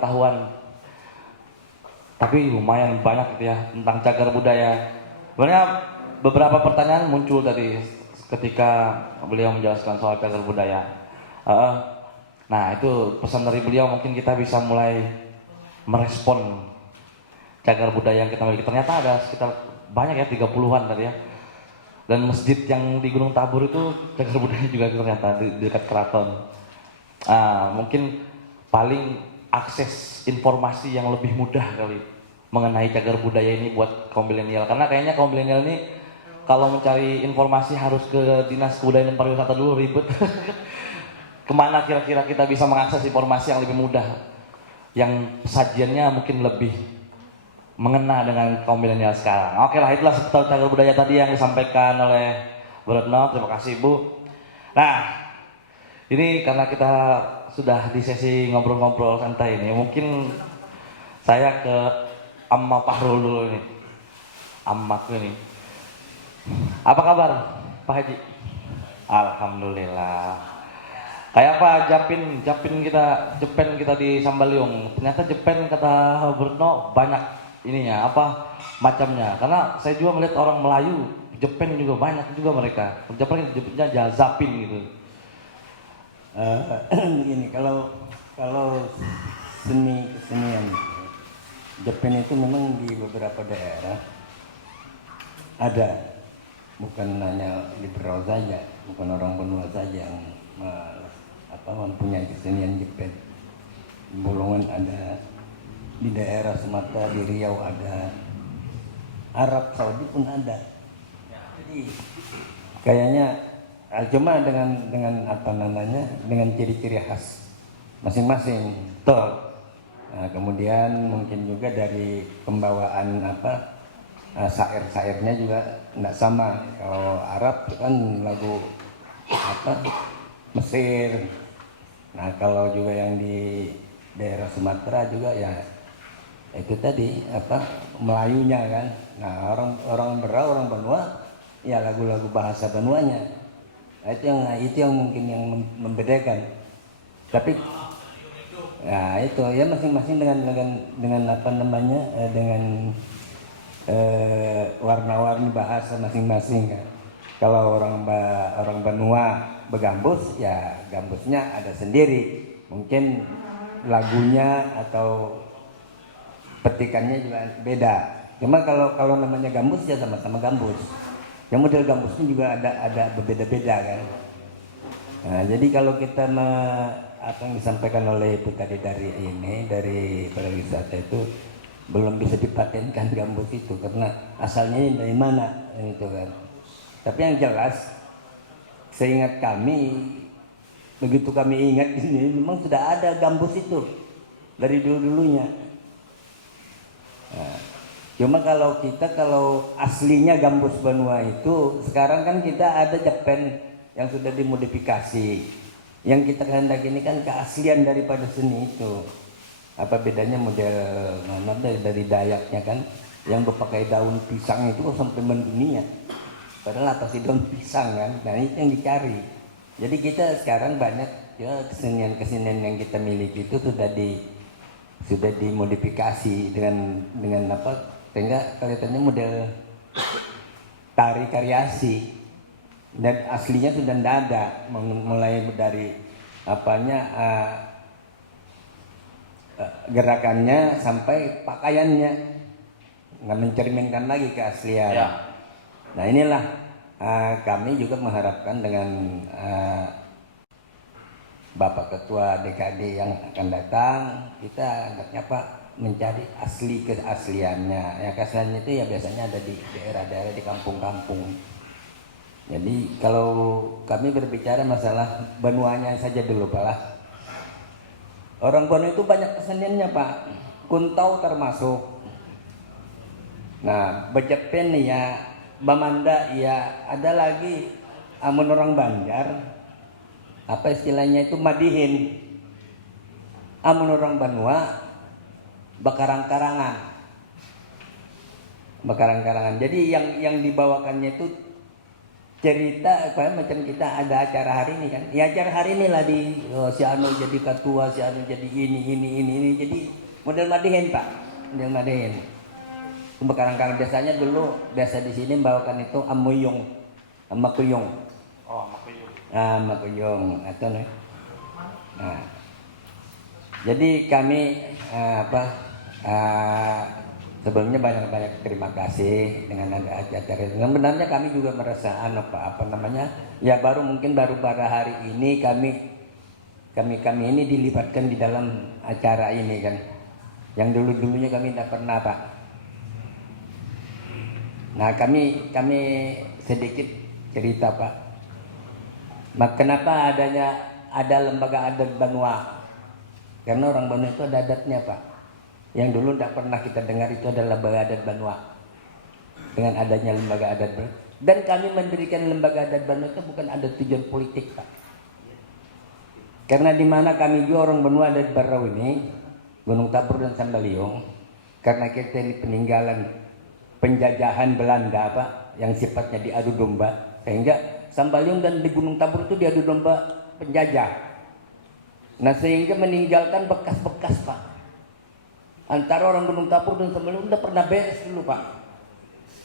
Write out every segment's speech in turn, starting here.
pengetahuan, tapi lumayan banyak gitu ya tentang cagar budaya. Sebenarnya beberapa pertanyaan muncul tadi ketika beliau menjelaskan soal cagar budaya. Nah itu pesan dari beliau, mungkin kita bisa mulai merespon cagar budaya yang kita miliki. Ternyata ada sekitar banyak ya, 30-an tadi ya. Dan masjid yang di Gunung Tabur itu cagar budaya juga ternyata di dekat keraton. Mungkin paling akses informasi yang lebih mudah kali mengenai cagar budaya ini buat kaum milenial, karena kayaknya kaum milenial ini kalau mencari informasi harus ke Dinas Kebudayaan dan Pariwisata dulu, ribet. Kemana kira-kira kita bisa mengakses informasi yang lebih mudah, yang sajiannya mungkin lebih mengena dengan kaum milenial sekarang. Oke lah, itulah seputar cagar budaya tadi yang disampaikan oleh Bu Retno. Terima kasih Bu. Nah, ini karena kita sudah di sesi ngobrol-ngobrol santai ini, mungkin saya ke Amma Fahrul dulu nih. Ammaku ini. Apa kabar Pak Haji? Alhamdulillah. Kayak apa Jepen kita di Sambaliung. Ternyata Jepen kata Bertno banyak ininya, apa macamnya. Karena saya juga melihat orang Melayu Jepen juga banyak juga mereka. Jepen nyebutnya Jazapin gitu. Begini, kalau kesenian Jepang itu memang di beberapa daerah ada, bukan hanya liberal saja, bukan orang benua saja yang mempunyai kesenian Jepang. Bolongan ada, di daerah Sumatera, di Riau ada, Arab Saudi pun ada. Jadi kayaknya cuma dengan apa namanya, dengan ciri-ciri khas masing-masing. Betul. Nah, kemudian mungkin juga dari pembawaan syair-syairnya juga tidak sama. Kalau Arab kan lagu Mesir. Nah, kalau juga yang di daerah Sumatera juga ya itu tadi Melayunya kan. Nah, orang benua ya lagu-lagu bahasa benuanya. Itu yang mungkin yang membedakan. Tapi ya itu ya masing-masing dengan apa namanya, dengan warna-warni bahasa masing-masing kan. Kalau orang benua begambus ya gambusnya ada sendiri. Mungkin lagunya atau petikannya juga beda. Cuma kalau namanya gambus ya sama-sama gambus. Yang model gambusnya juga ada berbeda-beda kan. Nah, jadi kalau kita apa yang disampaikan oleh itu tadi dari pariwisata itu belum bisa dipatenkan gambus itu karena asalnya dari mana itu kan. Tapi yang jelas, seingat kami, begitu kami ingat ini memang sudah ada gambus itu dari dulu-dulunya. Nah, cuma kalau aslinya gambus benua itu sekarang kan kita ada Jepen yang sudah dimodifikasi. Yang kita kehendaki ini kan keaslian daripada seni itu. Apa bedanya model dari Dayaknya kan, yang berpakai daun pisang itu sampai mendunia. Padahal apa sih daun pisang kan? Nah itu yang dicari. Jadi kita sekarang banyak ya kesenian yang kita miliki itu sudah dimodifikasi dengan sehingga kelihatannya model tari karyasi, dan aslinya sudah tidak ada, mulai dari gerakannya sampai pakaiannya nggak mencerminkan lagi keaslian. Ya. Nah inilah kami juga mengharapkan dengan Bapak Ketua DKD yang akan datang, kita mencari keasliannya. Ya keasliannya itu ya biasanya ada di daerah-daerah, di kampung-kampung. Jadi kalau kami berbicara masalah benuanya saja dulu Pak lah. Orang Benua itu banyak keseniannya Pak. Kuntau termasuk. Nah, Bejepen ya, Bamanda ya, ada lagi amun orang Banjar. Apa istilahnya itu madihin. Amun orang Benua Bakarang-karangan. Jadi yang dibawakannya itu cerita apa macam kita ada acara hari ini kan, ya acara hari ini lah di si Anu jadi ketua, si Anu jadi ini jadi model Madihin Pak, model Madihin. Kadang-kadang biasanya dulu biasa di sini membawakan itu amuyung, makuyung. Oh, makuyung. Makuyung atau nih. Nah, jadi kami sebelumnya banyak terima kasih dengan ada acara ini. Sebenarnya kami juga merasa ya mungkin baru pada hari ini kami ini dilibatkan di dalam acara ini kan. Yang dulunya kami tidak pernah Pak. Nah kami sedikit cerita Pak. Kenapa ada lembaga adat Banua? Karena orang Banua itu ada adatnya Pak. Yang dulu tidak pernah kita dengar itu adalah lembaga adat Banua. Dengan adanya lembaga adat Banua. Dan kami mendirikan lembaga adat Banua itu bukan ada tujuan politik Pak. Karena di mana kami juga orang Banua ada di Barau ini, Gunung Tabur dan Sambaliung. Karena kita ini peninggalan penjajahan Belanda Pak, yang sifatnya diadu domba. Sehingga Sambaliung dan di Gunung Tabur itu diadu domba penjajah. Nah sehingga meninggalkan bekas-bekas Pak. Antara orang Gunung Tabur dan Sambaliung udah pernah beres dulu Pak.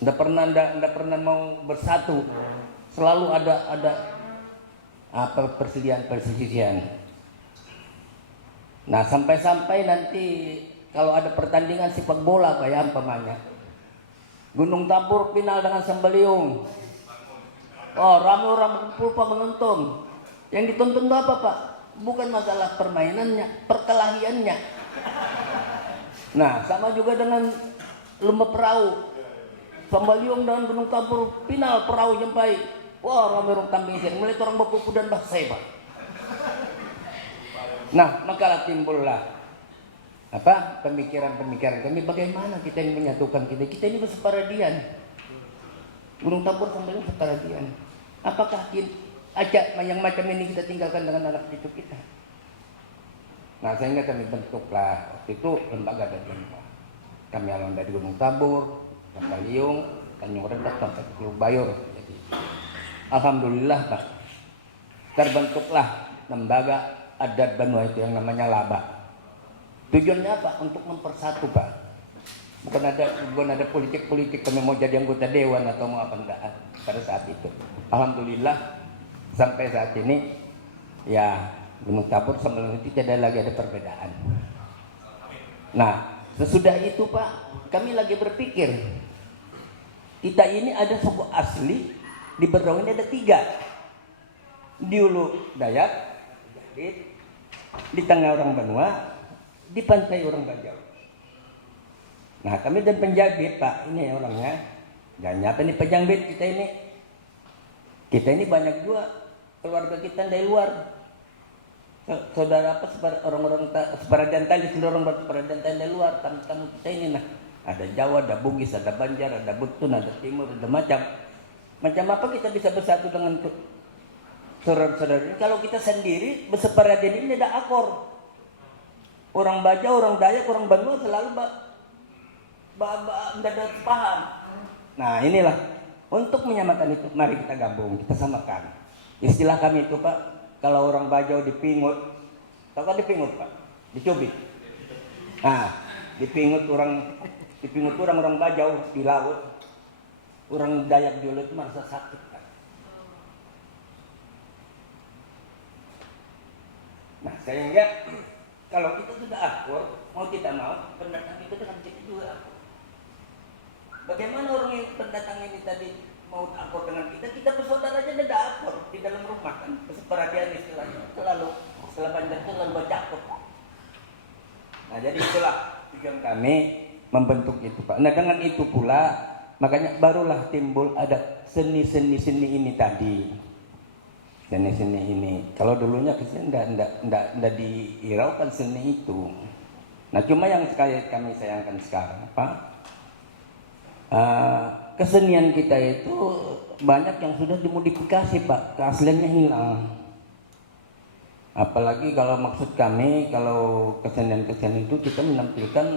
Udah pernah mau bersatu. Selalu ada perselisihan. Nah sampai nanti kalau ada pertandingan sepak bola Pak ya umpamanya. Gunung Tabur final dengan Sambaliung. Oh ramai orang berkumpul Pak menonton. Yang ditonton itu apa Pak? Bukan masalah permainannya, perkelahiannya. Nah, sama juga dengan lomba perahu. Sambaliung dan Gunung Tabur final perahu sampai. Wah, ramai orang kambing sen, mulai orang berkuku dan bahasa Pak. Nah, maka timbullah pemikiran kami bagaimana kita yang menyatukan kita ini berseparadian. Gunung Tabur Sambaliung separadian. Apakah yang macam ini kita tinggalkan dengan anak cucu kita? Nah sehingga kami bentuklah waktu itu lembaga adat Banua. Kami alun dari Gunung Tabur, Sambaliung, Tanjung Rendah sampai ke Pulau Bayur. Jadi, alhamdulillah Pak, terbentuklah lembaga adat Banua itu yang namanya Laba. Tujuannya apa? Untuk mempersatu Pak. Bukan ada politik kami mau jadi anggota dewan atau mau apa enggak pada saat itu. Alhamdulillah sampai saat ini ya Gunung Tabur sama itu tidak lagi ada perbedaan. Nah, sesudah itu Pak, kami lagi berpikir kita ini ada suku asli di Berau ini ada 3. Di Hulu Dayak, di tengah orang Banua, di pantai orang Bajau. Nah, kami dan penjabit Pak, ini orangnya. Dan nyata nih penjabit kita ini. Kita ini banyak juga keluarga kita dari luar. Saudara orang-orang separadian tali seluruh orang separadian tali dari luar tamu kita ini nah ada Jawa, ada Bugis, ada Banjar, ada Betun, ada Timur, ada macam apa kita bisa bersatu dengan saudara-saudara ini kalau kita sendiri berseparadian ini tidak akor. Orang Bajau, orang Dayak, orang Banua selalu tidak ada paham. Nah inilah untuk menyamakan itu mari kita gabung, kita samakan. Istilah kami itu Pak. Kalau orang Bajau dipingut, tahu kan dipingut Pak? Dicubit. Nah, dipingut orang Bajau di laut. Orang Dayak dulu itu merasa sakit Pak. Nah, sehingga kalau kita sudah akur, mau tidak mau, pendatang itu dengan kita juga akur. Bagaimana orang yang pendatang ini tadi mau akur dengan kita bersaudara aja tidak akur di dalam rumah kan peradian istilahnya selalu setelah Banjar itu selalu bercakap. Nah jadi itulah tujuan kami membentuk itu Pak. Nah dengan itu pula makanya barulah timbul ada seni-seni ini tadi. Seni-seni ini kalau dulunya kita enggak dihiraukan seni itu. Nah cuma yang sekali kami sayangkan sekarang Pak, kesenian kita itu banyak yang sudah dimodifikasi Pak, keasliannya hilang. Apalagi kalau maksud kami kalau kesenian itu kita menampilkan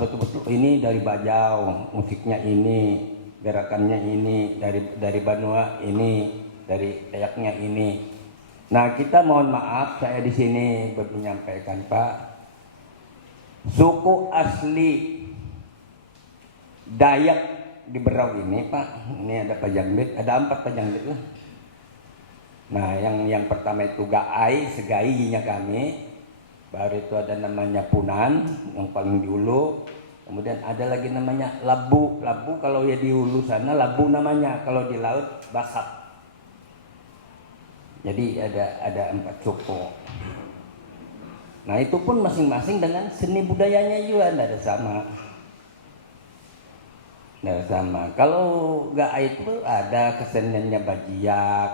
betul-betul ini dari Bajau, musiknya ini, gerakannya ini, dari Banua ini, dari Dayaknya ini. Nah, kita mohon maaf, saya di sini menyampaikan Pak, suku asli Dayak di Berau ini Pak, ini ada Pajangbit, ada 4 Pajangbit lah. Nah, yang pertama itu Gaai, segainya kami. Baru itu ada namanya Punan, yang paling di hulu. Kemudian ada lagi namanya Labu. Labu kalau ya di hulu sana Labu namanya, kalau di laut Basak. Jadi ada 4 suku. Nah, itu pun masing-masing dengan seni budayanya juga tidak ada sama. Tidak sama. Kalau Gaai itu ada keseniannya Bajiak,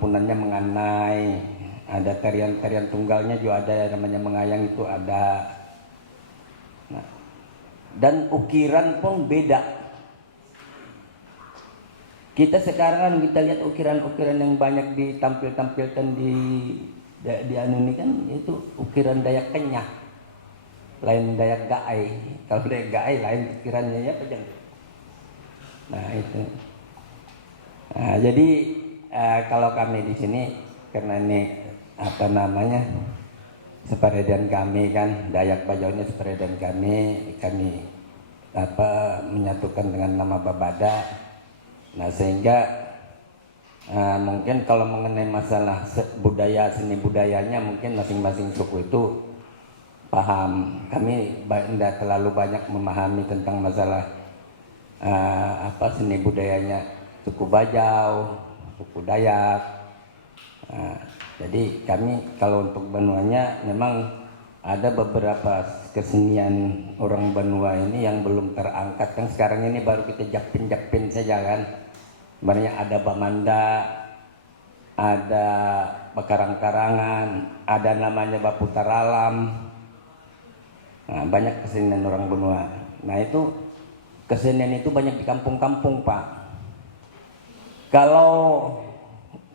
Punannya Menganai, ada tarian-tarian tunggalnya juga ada, namanya Mengayang itu ada. Nah, dan ukiran pun beda. Kita sekarang kan kita lihat ukiran-ukiran yang banyak ditampilkan di anu ini kan itu ukiran Dayak Kenyah, lain Dayak Gaai. Kalau Dayak Gaai lain ukirannya ya Pajang. Nah itu. Nah, jadi kalau kami di sini karena ini separedan kami kan, Dayak Bajaunya separedan kami menyatukan dengan nama Babada. Nah, sehingga mungkin kalau mengenai masalah seni budayanya mungkin masing-masing suku itu paham. Kami tidak terlalu banyak memahami tentang masalah seni budayanya suku Bajau, suku Dayak. Jadi kami kalau untuk Banuanya memang ada beberapa kesenian orang Banua ini yang belum terangkat, kan sekarang ini baru kita japin saja kan. Sebenarnya ada Bamanda, ada Bakarang-karangan, ada namanya Baputaralam. Nah, banyak kesenian orang Banua. Nah, itu kesenian itu banyak di kampung-kampung Pak. Kalau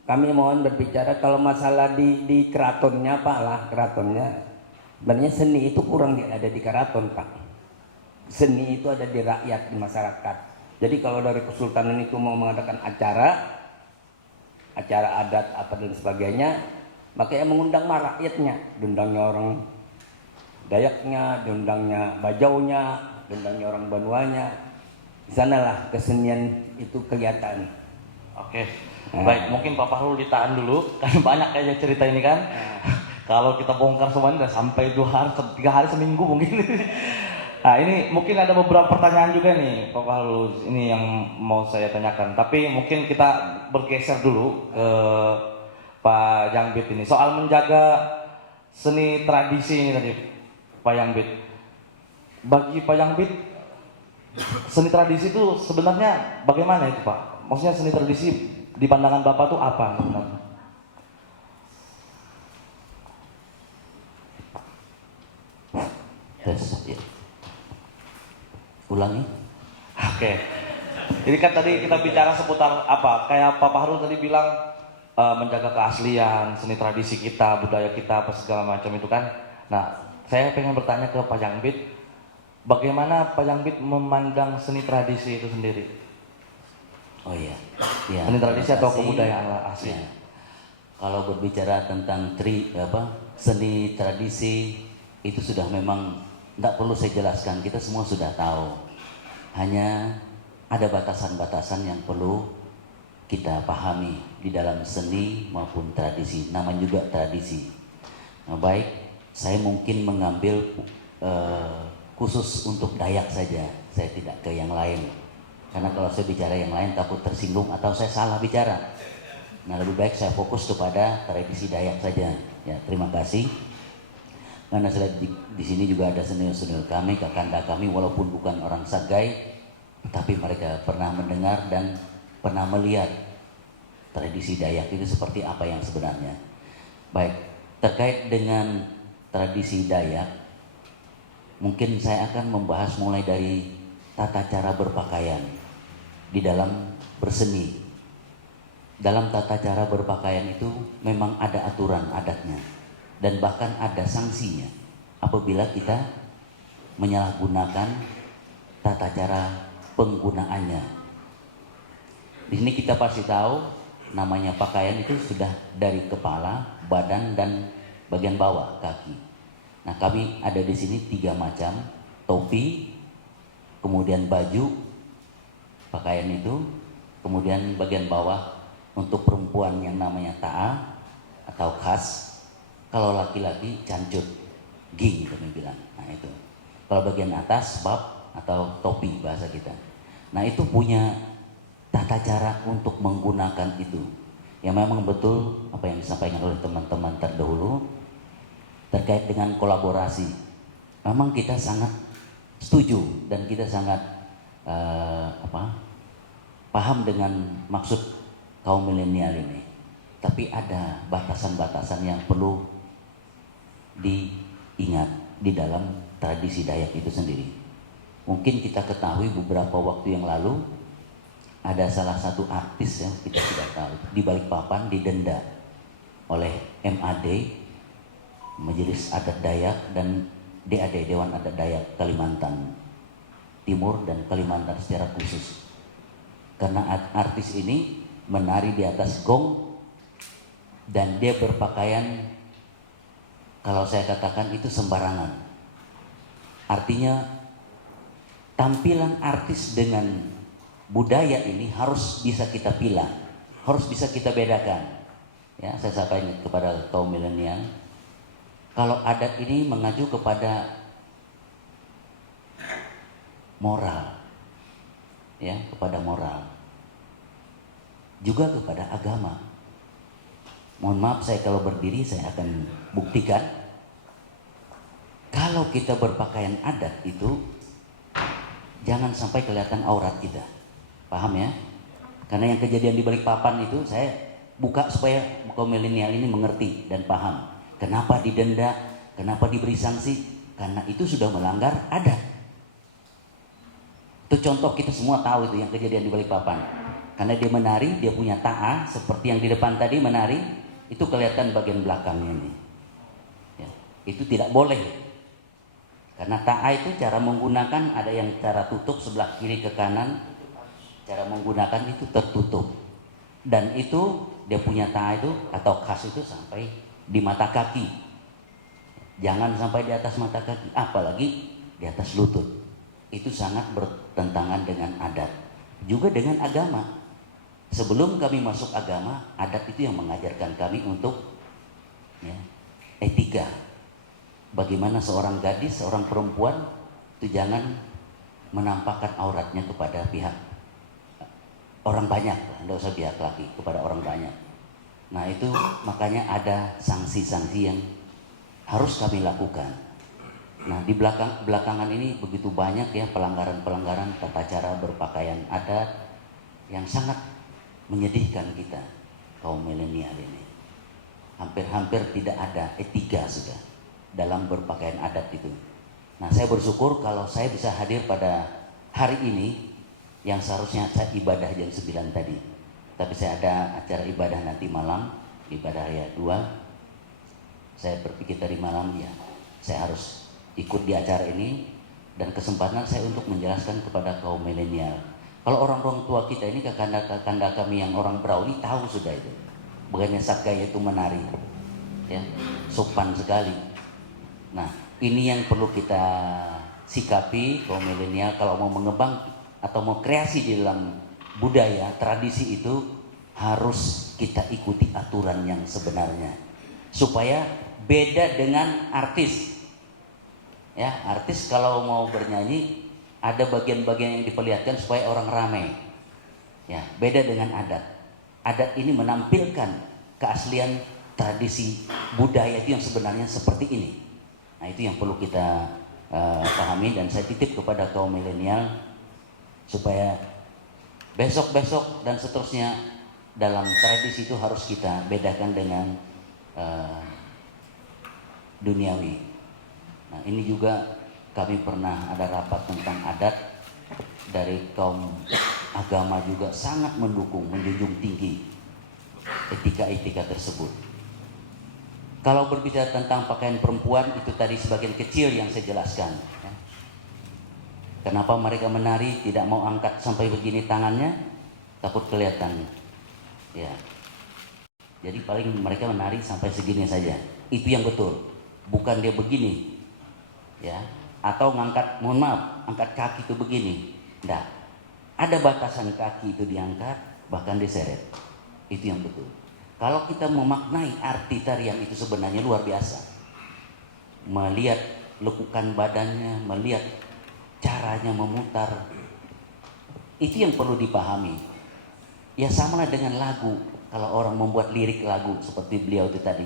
kami mohon berbicara kalau masalah di keratonnya Pak lah, keratonnya sebenarnya seni itu kurang ada di keraton Pak. Seni itu ada di rakyat, di masyarakat. Jadi kalau dari kesultanan itu mau mengadakan acara adat apa dan sebagainya, makanya mengundang rakyatnya, diundangnya orang Dayaknya, diundangnya Bajaunya, diundangnya orang Banuanya. Di sanalah kesenian itu kelihatan. Oke, baik, mungkin Pak Fahrul ditahan dulu, kan banyak kayaknya cerita ini kan. Kalau kita bongkar semuanya udah sampai 2 hari, 3 hari, seminggu mungkin. Nah, ini mungkin ada beberapa pertanyaan juga nih Pak Fahrul, ini yang mau saya tanyakan. Tapi mungkin kita bergeser dulu ke Pak Jangbit ini. Soal menjaga seni tradisi ini tadi, Pak Jangbit. Bagi Pak Jangbit, seni tradisi itu sebenarnya bagaimana itu Pak? Maksudnya seni tradisi di pandangan Bapak itu apa sebenarnya? Ya. Ulangi. Oke. Jadi kan tadi kita bicara seputar apa? Kayak Pak Fahrul tadi bilang menjaga keaslian, seni tradisi kita, budaya kita, apa segala macam itu kan. Nah, saya pengen bertanya ke Pak Jangbit, bagaimana Pak Jangbit memandang seni tradisi itu sendiri? Oh iya. Ya, Seni tradisi atau kebudayaan asli? Ya. Kalau berbicara tentang seni tradisi itu sudah memang tidak perlu saya jelaskan, kita semua sudah tahu. Hanya ada batasan-batasan yang perlu kita pahami di dalam seni maupun tradisi. Namanya juga tradisi. Nah, baik, saya mungkin mengambil khusus untuk Dayak saja. Saya tidak ke yang lain. Karena kalau saya bicara yang lain takut tersinggung atau saya salah bicara. Nah, lebih baik saya fokus kepada tradisi Dayak saja. Ya, terima kasih. Karena saya di sini juga ada senior-senior kami, kakanda kami, walaupun bukan orang Sagai, tapi mereka pernah mendengar dan pernah melihat tradisi Dayak itu seperti apa yang sebenarnya. Baik, terkait dengan tradisi Dayak, mungkin saya akan membahas mulai dari tata cara berpakaian di dalam berseni. Dalam tata cara berpakaian itu memang ada aturan adatnya. Dan bahkan ada sanksinya apabila kita menyalahgunakan tata cara penggunaannya. Di sini kita pasti tahu namanya pakaian itu sudah dari kepala, badan dan bagian bawah kaki. Nah, kami ada di sini 3 macam: topi, kemudian baju, pakaian itu, kemudian bagian bawah untuk perempuan yang namanya ta'a atau khas, kalau laki-laki cancut, ging kami bilang. Nah itu. Kalau bagian atas bab atau topi bahasa kita. Nah itu punya tata cara untuk menggunakan itu. Yang memang betul apa yang disampaikan oleh teman-teman terdahulu terkait dengan kolaborasi. Memang kita sangat setuju dan kita sangat paham dengan maksud kaum milenial ini. Tapi ada batasan-batasan yang perlu diingat di dalam tradisi Dayak itu sendiri. Mungkin kita ketahui beberapa waktu yang lalu ada salah satu artis yang kita tidak tahu di Balikpapan didenda oleh MAD, Majelis Adat Dayak, dan DAD, Dewan Adat Dayak Kalimantan Timur dan Kalimantan secara khusus. Karena artis ini menari di atas gong dan dia berpakaian, kalau saya katakan itu sembarangan. Artinya tampilan artis dengan budaya ini harus bisa kita pilah, harus bisa kita bedakan. Ya, saya sampaikan kepada kaum milenial, kalau adat ini mengacu kepada moral, ya, kepada moral, juga kepada agama. Mohon maaf, saya kalau berdiri saya akan buktikan. Kalau kita berpakaian adat itu jangan sampai kelihatan aurat kita. Paham ya? Karena yang kejadian di Balikpapan itu saya buka supaya kaum milenial ini mengerti dan paham. Kenapa didenda? Kenapa diberi sanksi? Karena itu sudah melanggar adat. Itu contoh, kita semua tahu itu yang kejadian di Balikpapan. Karena dia menari, dia punya ta'a seperti yang di depan tadi menari. Itu kelihatan bagian belakangnya ini. Ya, itu tidak boleh. Karena ta'a itu cara menggunakan, ada yang cara tutup sebelah kiri ke kanan. Cara menggunakan itu tertutup. Dan itu dia punya ta'a itu atau khas itu sampai di mata kaki. Jangan sampai di atas mata kaki, apalagi di atas lutut. Itu sangat bertentangan dengan adat. Juga dengan agama. Sebelum kami masuk agama, adat itu yang mengajarkan kami untuk ya, etika. Bagaimana seorang gadis, seorang perempuan itu jangan menampakkan auratnya kepada pihak orang banyak, tidak usah pihak laki, kepada orang banyak. Nah itu makanya ada sanksi-sanksi yang harus kami lakukan. Nah di belakangan ini begitu banyak ya pelanggaran-pelanggaran tata cara berpakaian adat yang sangat menyedihkan kita kaum milenial ini. Hampir-hampir tidak ada etika sudah dalam berpakaian adat itu. Nah saya bersyukur kalau saya bisa hadir pada hari ini yang seharusnya saya ibadah jam 9 tadi. Tapi saya ada acara ibadah nanti malam, ibadah raya 2. Saya berpikir tadi malam ya saya harus ikut di acara ini, dan kesempatan saya untuk menjelaskan kepada kaum milenial. Kalau orang-orang tua kita ini, kakanda-kakanda kami yang orang Brau ini tahu sudah itu. Bagaimana Satgaya itu menari. Ya, sopan sekali. Nah, ini yang perlu kita sikapi kaum milenial kalau mau mengembang atau mau kreasi di dalam budaya, tradisi itu harus kita ikuti aturan yang sebenarnya. Supaya beda dengan artis. Ya, artis kalau mau bernyanyi ada bagian-bagian yang diperlihatkan supaya orang ramai. Ya, beda dengan adat. Adat ini menampilkan keaslian tradisi budaya itu yang sebenarnya seperti ini. Nah, itu yang perlu kita pahami, dan saya titip kepada kaum milenial supaya besok-besok dan seterusnya dalam tradisi itu harus kita bedakan dengan duniawi. Nah, ini juga kami pernah ada rapat tentang adat, dari kaum agama juga sangat mendukung, menjunjung tinggi etika-etika tersebut. Kalau berbicara tentang pakaian perempuan, itu tadi sebagian kecil yang saya jelaskan. Kenapa mereka menari tidak mau angkat sampai begini tangannya? Takut kelihatan. Ya. Jadi paling mereka menari sampai segini saja. Itu yang betul. Bukan dia begini. Ya. Atau ngangkat, mohon maaf, angkat kaki itu begini. Enggak. Ada batasan kaki itu diangkat, bahkan diseret. Itu yang betul. Kalau kita memaknai arti tarian itu sebenarnya luar biasa. Melihat lekukan badannya, melihat caranya memutar. Itu yang perlu dipahami. Ya samalah dengan lagu. Kalau orang membuat lirik lagu seperti beliau itu tadi,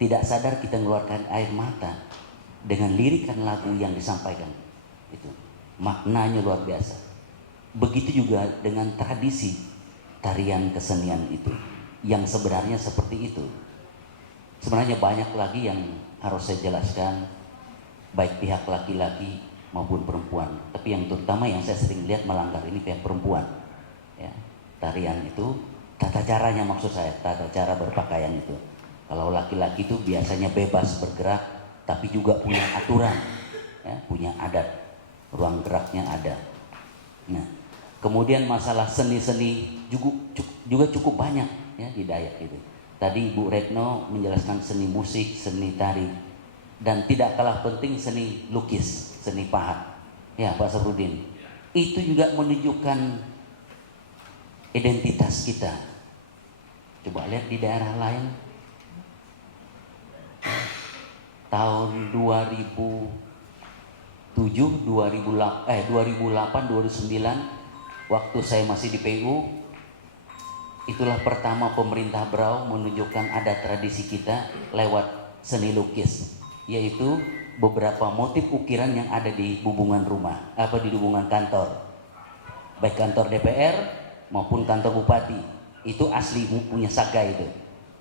tidak sadar kita mengeluarkan air mata dengan lirikan lagu yang disampaikan. Itu maknanya luar biasa. Begitu juga dengan tradisi tarian kesenian itu, yang sebenarnya seperti itu. Sebenarnya banyak lagi yang harus saya jelaskan, baik pihak laki-laki maupun perempuan. Tapi yang terutama yang saya sering lihat melanggar ini pihak perempuan. Ya, tarian itu tata caranya, maksud saya tata cara berpakaian itu. Kalau laki-laki itu biasanya bebas bergerak, tapi juga punya aturan, ya, punya adat, ruang geraknya ada. Nah, kemudian masalah seni-seni juga cukup banyak ya di Dayak itu. Tadi Bu Retno menjelaskan seni musik, seni tari, dan tidak kalah penting seni lukis, seni pahat. Ya Pak Safrudin, itu juga menunjukkan identitas kita. Coba lihat di daerah lain, tahun 2007, 2008, 2009, waktu saya masih di PU, itulah pertama pemerintah Berau menunjukkan ada tradisi kita lewat seni lukis, yaitu beberapa motif ukiran yang ada di bubungan rumah, di bubungan kantor, baik kantor DPR maupun kantor bupati. Itu asli punya Saga itu.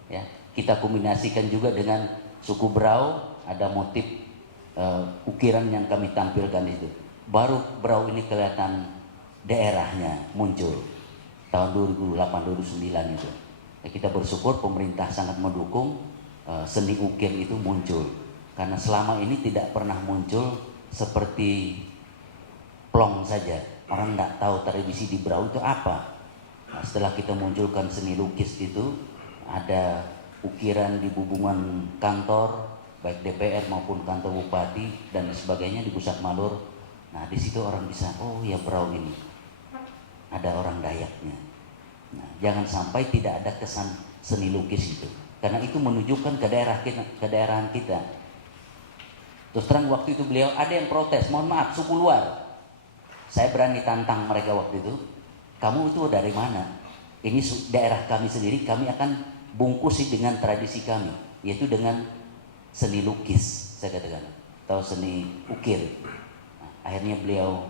Ya, kita kombinasikan juga dengan suku Berau, ada motif ukiran yang kami tampilkan itu. Baru Berau ini kelihatan daerahnya muncul tahun 2008-2009 itu. Ya, kita bersyukur pemerintah sangat mendukung seni ukir itu muncul, karena selama ini tidak pernah muncul seperti plong saja. Orang tidak tahu tradisi di Berau itu apa. Nah, setelah kita munculkan seni lukis itu, ada ukiran di bubungan kantor, baik DPR maupun kantor bupati dan sebagainya di Pusat Malur. Nah, di situ orang bisa, oh ya Berau ini ada orang Dayaknya. Nah, jangan sampai tidak ada kesan seni lukis itu, karena itu menunjukkan ke daerah kita, kedaerahan kita. Terus terang waktu itu beliau ada yang protes, mohon maaf suku luar. Saya berani tantang mereka waktu itu. Kamu itu dari mana? Ini daerah kami sendiri, kami akan bungkusi dengan tradisi kami, yaitu dengan seni lukis, saya katakan, atau seni ukir. Nah, akhirnya beliau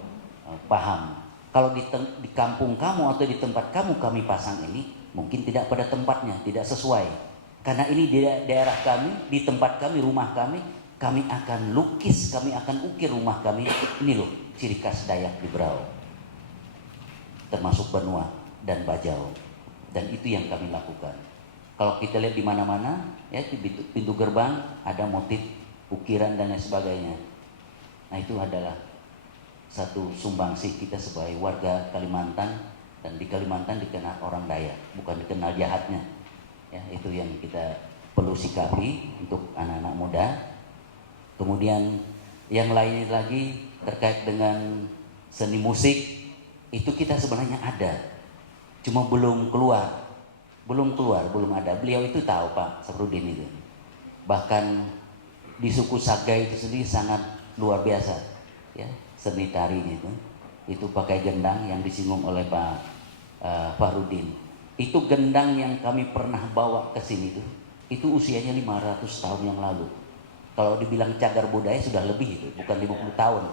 paham. Kalau di kampung kamu atau di tempat kamu kami pasang ini, mungkin tidak pada tempatnya, tidak sesuai. Karena ini di daerah kami, di tempat kami, rumah kami akan lukis, kami akan ukir rumah kami. Ini loh ciri khas Dayak di Berau, termasuk Benua dan Bajau, dan itu yang kami lakukan. Kalau kita lihat di mana-mana, ya di pintu gerbang ada motif ukiran dan lain sebagainya. Nah, itu adalah satu sumbangsih kita sebagai warga Kalimantan, dan di Kalimantan dikenal orang Dayak, bukan dikenal jahatnya. Ya, itu yang kita perlu sikapi untuk anak-anak muda. Kemudian yang lain lagi terkait dengan seni musik, itu kita sebenarnya ada, cuma belum keluar, belum ada. Beliau itu tahu Pak Safrudin itu, bahkan di suku Saga itu sendiri sangat luar biasa, ya seni tarinya itu pakai gendang yang disinggung oleh Pak Farudin. Itu gendang yang kami pernah bawa ke sini itu usianya 500 tahun yang lalu. Kalau dibilang cagar budaya sudah lebih itu, bukan 50 tahun.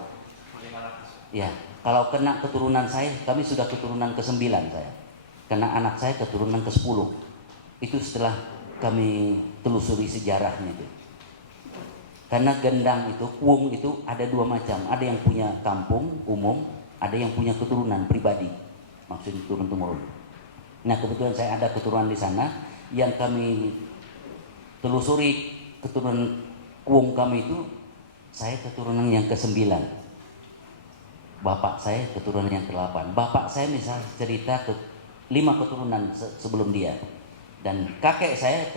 Ya. Kalau kena keturunan saya, kami sudah keturunan ke-9 saya. Kena anak saya keturunan ke-10. Itu setelah kami telusuri sejarahnya itu. Karena gendang itu, kuung itu ada dua macam. Ada yang punya kampung umum, ada yang punya keturunan pribadi. Maksudnya turun-temurun. Nah, kebetulan saya ada keturunan di sana, yang kami telusuri keturunan kuung kami itu, saya keturunan yang ke-9. bapak saya keturunan yang ke-8. Bapak saya misal cerita ke 5 keturunan sebelum dia. Dan kakek saya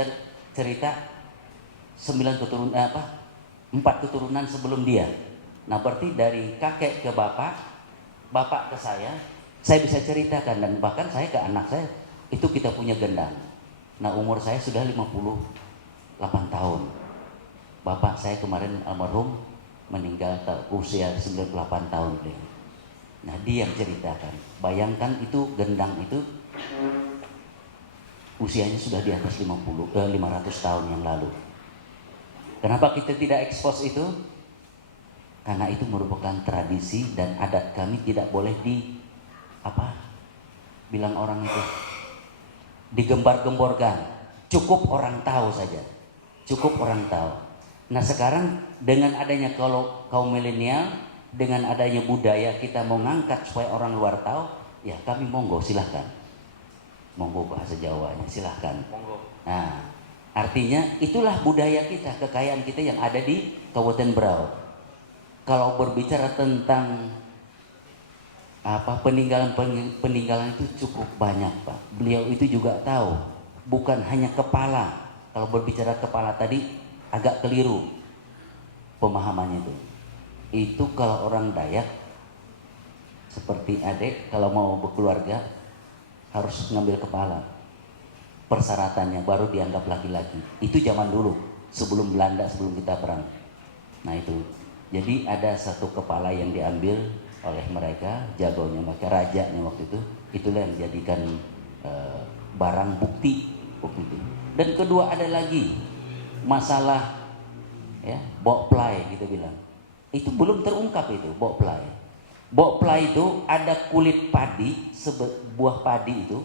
cerita 9 keturunan 4 keturunan sebelum dia. Nah, berarti dari kakek ke bapak, bapak ke saya bisa ceritakan, dan bahkan saya ke anak saya itu kita punya gendang. Nah, umur saya sudah 58 tahun. Bapak saya kemarin almarhum meninggal usia 98 tahun beliau. Nah, dia yang ceritakan. Bayangkan itu gendang itu usianya sudah di atas 500 tahun yang lalu. Kenapa kita tidak ekspos itu? Karena itu merupakan tradisi dan adat kami, tidak boleh bilang orang itu digembar-gemborkan. Cukup orang tahu saja. Cukup orang tahu. Nah, sekarang dengan adanya kalau kaum milenial, dengan adanya budaya kita mau ngangkat supaya orang luar tahu, ya kami monggo silahkan. Monggo bahasa Jawanya silahkan. Monggo. Nah, artinya itulah budaya kita, kekayaan kita yang ada di Kabupaten Berau. Kalau berbicara tentang peninggalan itu cukup banyak, Pak. Beliau itu juga tahu, bukan hanya kepala. Kalau berbicara kepala tadi agak keliru pemahamannya itu. Itu kalau orang Dayak seperti adik kalau mau berkeluarga harus ngambil kepala. Persyaratannya baru dianggap laki-laki. Itu zaman dulu, sebelum Belanda, sebelum kita perang. Nah itu. Jadi ada satu kepala yang diambil oleh mereka, jagonya mereka, rajanya waktu itu. Itulah yang dijadikan barang bukti waktu itu. Dan kedua ada lagi masalah bokplai kita bilang. Itu belum terungkap itu bokplai. Bokplai itu ada kulit padi, buah padi itu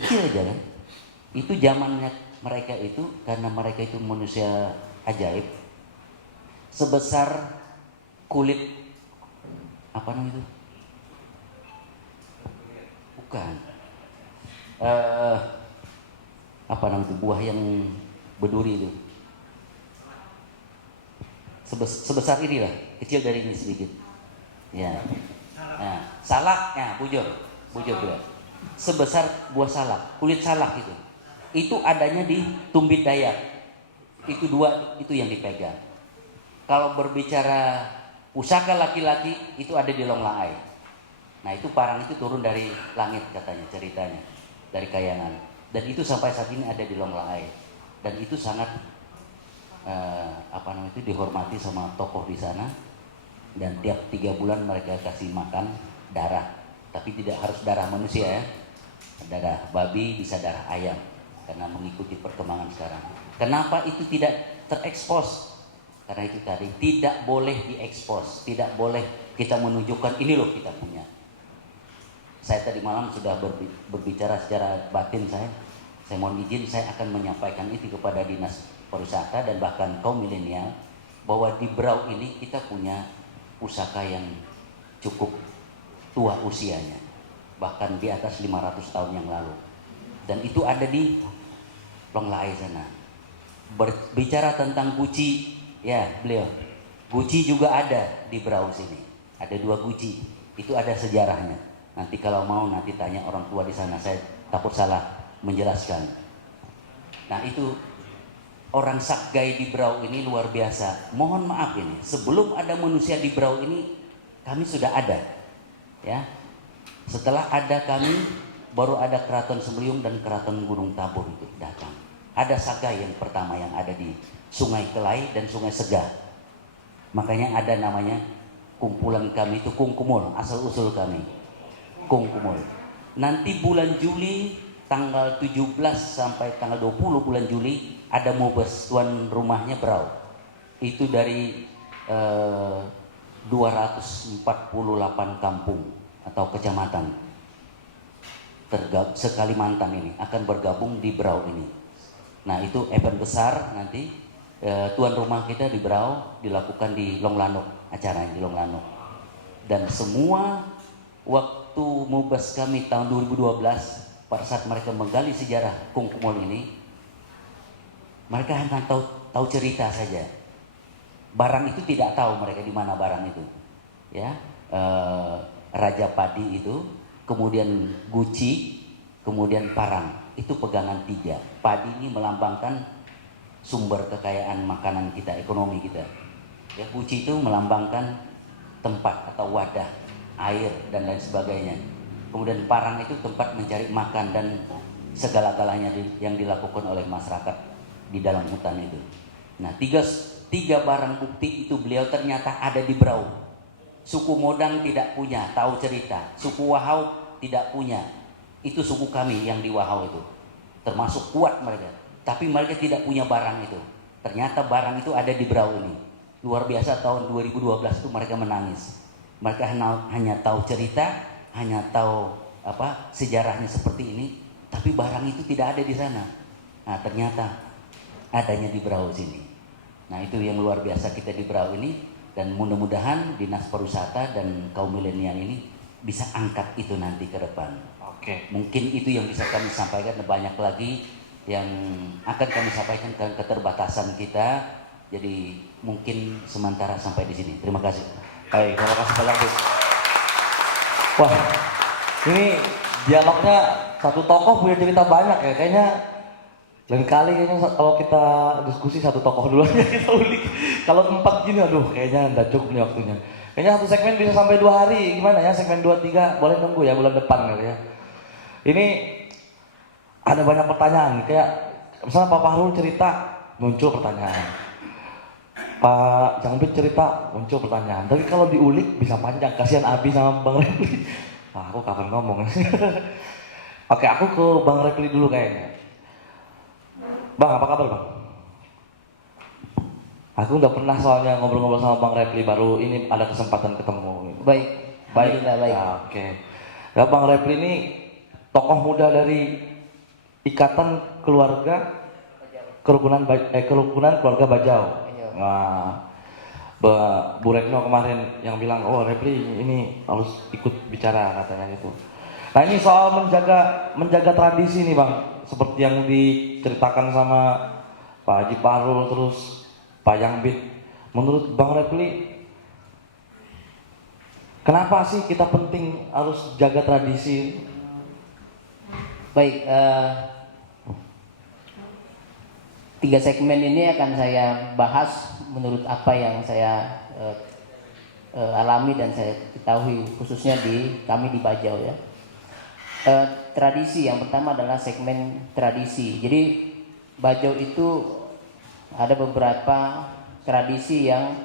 kecil aja kan. Itu zamannya mereka itu, karena mereka itu manusia ajaib, sebesar kulit apa namanya itu? Bukan. Apa namanya itu? Buah yang berduri itu. Sebesar inilah, kecil dari ini sedikit. Ya. Nah, salaknya bujur juga. Sebesar buah salak, kulit salak itu. Itu adanya di Tumbit Dayak. Itu dua itu yang dipegang. Kalau berbicara pusaka laki-laki itu ada di Longlaai. Nah, itu parang itu turun dari langit katanya ceritanya, dari Kayangan. Dan itu sampai saat ini ada di Longlaai. Dan itu sangat dihormati sama tokoh di sana. Dan tiap 3 bulan mereka kasih makan darah, tapi tidak harus darah manusia ya, darah babi, bisa darah ayam, karena mengikuti perkembangan sekarang. Kenapa itu tidak terekspos? Karena itu tadi tidak boleh diekspos, tidak boleh kita menunjukkan ini loh kita punya. Saya tadi malam sudah berbicara secara batin saya mohon izin, saya akan menyampaikan itu kepada Dinas Pariwisata dan bahkan kaum milenial, bahwa di Berau ini kita punya pusaka yang cukup tua usianya, bahkan di atas 500 tahun yang lalu, dan itu ada di Longlaai sana. Berbicara tentang guci, ya beliau guci juga ada di Berau sini, ada 2 guci, itu ada sejarahnya. Nanti kalau mau nanti tanya orang tua di sana, saya takut salah menjelaskan. Nah itu orang Sakgai di Berau ini luar biasa. Mohon maaf ini, sebelum ada manusia di Berau ini kami sudah ada, ya. Setelah ada kami, baru ada Keraton Semeliung dan Keraton Gunung Tabur itu datang. Ada Sakgai yang pertama yang ada di Sungai Kelai dan Sungai Segah. Makanya ada namanya kumpulan kami itu Kungkumul, asal usul kami Kungkumul. Nanti bulan Juli tanggal 17 sampai tanggal 20 bulan Juli ada Mubes, tuan rumahnya Berau. Itu dari 248 kampung atau kecamatan se-Kalimantan ini akan bergabung di Berau ini. Nah itu event besar nanti, tuan rumah kita di Berau dilakukan di Longlanok, acaranya di Longlanok. Dan semua waktu Mubes kami tahun 2012, pada saat mereka menggali sejarah Kungkumul ini, mereka hanya tahu cerita saja. Barang itu tidak tahu mereka di mana barang itu. ya, Raja Padi itu, kemudian Guci, kemudian Parang. Itu pegangan tiga. Padi ini melambangkan sumber kekayaan makanan kita, ekonomi kita. Ya, Guci itu melambangkan tempat atau wadah, air dan lain sebagainya. Kemudian Parang itu tempat mencari makan dan segala-galanya yang dilakukan oleh masyarakat di dalam hutan itu. Nah, tiga barang bukti itu beliau ternyata ada di Berau. Suku Modang tidak punya, tahu cerita. Suku Wahau tidak punya. Itu suku kami yang di Wahau itu. Termasuk kuat mereka. Tapi mereka tidak punya barang itu. Ternyata barang itu ada di Berau ini. Luar biasa, tahun 2012 itu mereka menangis. Mereka hanya tahu cerita, hanya tahu sejarahnya seperti ini, tapi barang itu tidak ada di sana. Nah, ternyata adanya di Berau sini. Nah, itu yang luar biasa kita di Berau ini, dan mudah-mudahan Dinas Pariwisata dan kaum milenial ini bisa angkat itu nanti ke depan. Oke. Mungkin itu yang bisa kami sampaikan, dan banyak lagi yang akan kami sampaikan ke keterbatasan kita. Jadi mungkin sementara sampai di sini. Terima kasih. Baik, terima kasih banyak, Bu. Wah, ini dialognya satu tokoh punya cerita banyak ya. Kayaknya lain kali kalau kita diskusi satu tokoh dulu aja kita ulik. Kalau 4 gini, aduh, kayaknya udah cukup nih waktunya. Kayaknya satu segmen bisa sampai 2 hari. Gimana ya, segmen 2-3 boleh nunggu ya bulan depan kali ya. Ini ada banyak pertanyaan. Kayak misalnya Pak Fahrul cerita, muncul pertanyaan. Pak Jangbit cerita, muncul pertanyaan. Tapi kalau diulik bisa panjang. Kasihan Abi sama Bang Repli. Wah, aku kapan ngomong? Oke, aku ke Bang Repli dulu kayaknya. Bang, apa kabar Bang? Aku udah pernah soalnya ngobrol-ngobrol sama Bang Repli, baru ini ada kesempatan ketemu. Baik, Baik. baik. Ya, oke. Ya, Bang Repli ini tokoh muda dari Ikatan Keluarga Kerukunan Keluarga Bajau. Nah, Bu Retno kemarin yang bilang, oh Repli ini harus ikut bicara katanya gitu. Nah, ini soal menjaga tradisi nih Bang, seperti yang diceritakan sama Pak Haji Fahrul terus Pak Jangbit. Menurut Bang Repli, kenapa sih kita penting harus jaga tradisi? Baik, 3 segmen ini akan saya bahas menurut apa yang saya alami dan saya ketahui khususnya kami di Bajau ya. Tradisi yang pertama adalah segmen tradisi. Jadi Bajau itu ada beberapa tradisi yang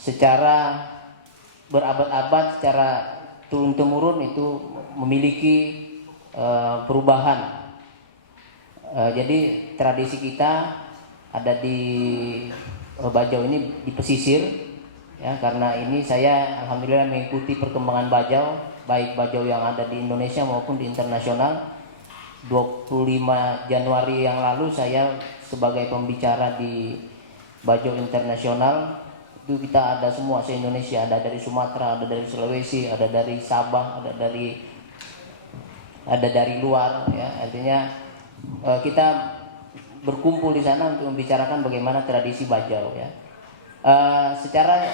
secara berabad-abad, secara turun-temurun itu memiliki perubahan. Jadi tradisi kita ada di Bajau ini di pesisir ya, karena ini saya alhamdulillah mengikuti perkembangan Bajau, baik Bajau yang ada di Indonesia maupun di internasional. 25 Januari yang lalu saya sebagai pembicara di Bajau Internasional, itu kita ada semua se-Indonesia, ada dari Sumatera, ada dari Sulawesi, ada dari Sabah, ada dari luar ya. Artinya kita berkumpul di sana untuk membicarakan bagaimana tradisi Bajau ya. Secara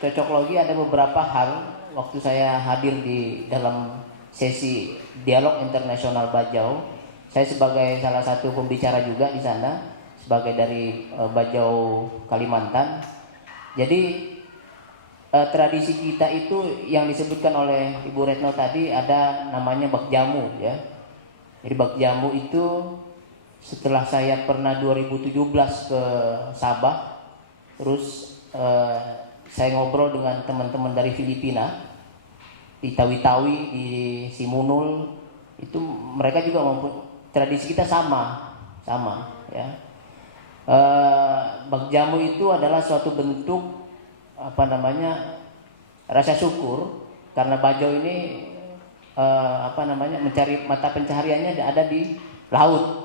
cocok logi ada beberapa hal waktu saya hadir di dalam sesi dialog internasional Bajau. Saya sebagai salah satu pembicara juga di sana, sebagai dari Bajau Kalimantan. Jadi tradisi kita itu yang disebutkan oleh Ibu Retno tadi ada namanya bak jamu ya. Jadi bak jamu itu setelah saya pernah 2017 ke Sabah, terus saya ngobrol dengan teman-teman dari Filipina, di Tawi-Tawi, di Simunul, itu mereka juga tradisi kita sama ya. Bak jamu itu adalah suatu bentuk rasa syukur karena Bajau ini mencari mata pencahariannya ada di laut.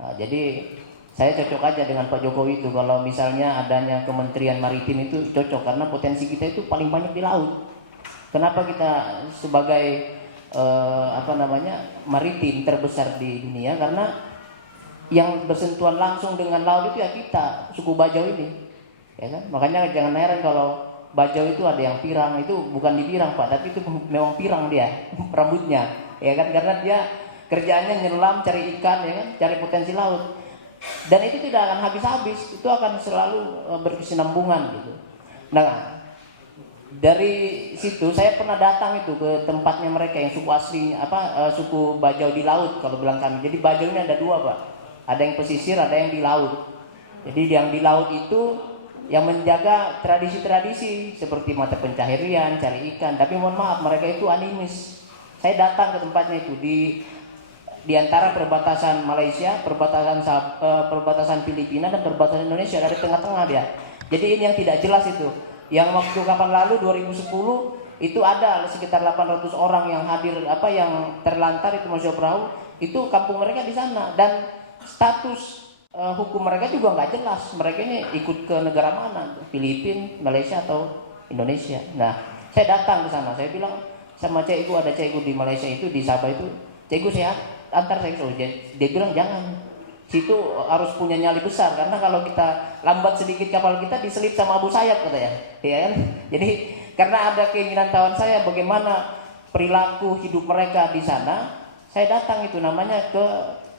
Nah, jadi saya cocok aja dengan Pak Jokowi itu, kalau misalnya adanya Kementerian Maritim itu cocok karena potensi kita itu paling banyak di laut. Kenapa kita sebagai maritim terbesar di dunia? Karena yang bersentuhan langsung dengan laut itu ya kita, suku Bajau ini. Ya kan? Makanya jangan heran kalau Bajau itu ada yang pirang, itu bukan di pirang Pak, tapi itu memang pirang dia rambutnya, ya kan, karena dia kerjaannya nyelam, cari ikan, ya kan, cari potensi laut, dan itu tidak akan habis-habis, itu akan selalu berkesinambungan gitu. Nah, dari situ saya pernah datang itu ke tempatnya mereka yang suku asli suku Bajau di laut kalau bilang kami. Jadi Bajau ini ada dua Pak, ada yang pesisir, ada yang di laut. Jadi yang di laut itu yang menjaga tradisi-tradisi seperti mata pencaharian, cari ikan. Tapi mohon maaf, mereka itu animis. Saya datang ke tempatnya itu di antara perbatasan Malaysia, perbatasan Filipina dan perbatasan Indonesia, dari tengah-tengah dia. Jadi ini yang tidak jelas itu. Yang waktu kapan lalu 2010 itu ada sekitar 800 orang yang hadir yang terlantar itu masuk perahu, itu kampung mereka di sana, dan status hukum mereka juga nggak jelas, mereka ini ikut ke negara mana, Filipina, Malaysia atau Indonesia. Nah, saya datang ke sana, saya bilang sama cikgu, ada cikgu di Malaysia itu, di Sabah itu, cikgu sehat, antar saya ke. Dia bilang jangan, situ harus punya nyali besar, karena kalau kita lambat sedikit kapal kita diselip sama abu sayyaf katanya, ya kan? Jadi karena ada keinginan tawan saya bagaimana perilaku hidup mereka di sana, saya datang itu namanya ke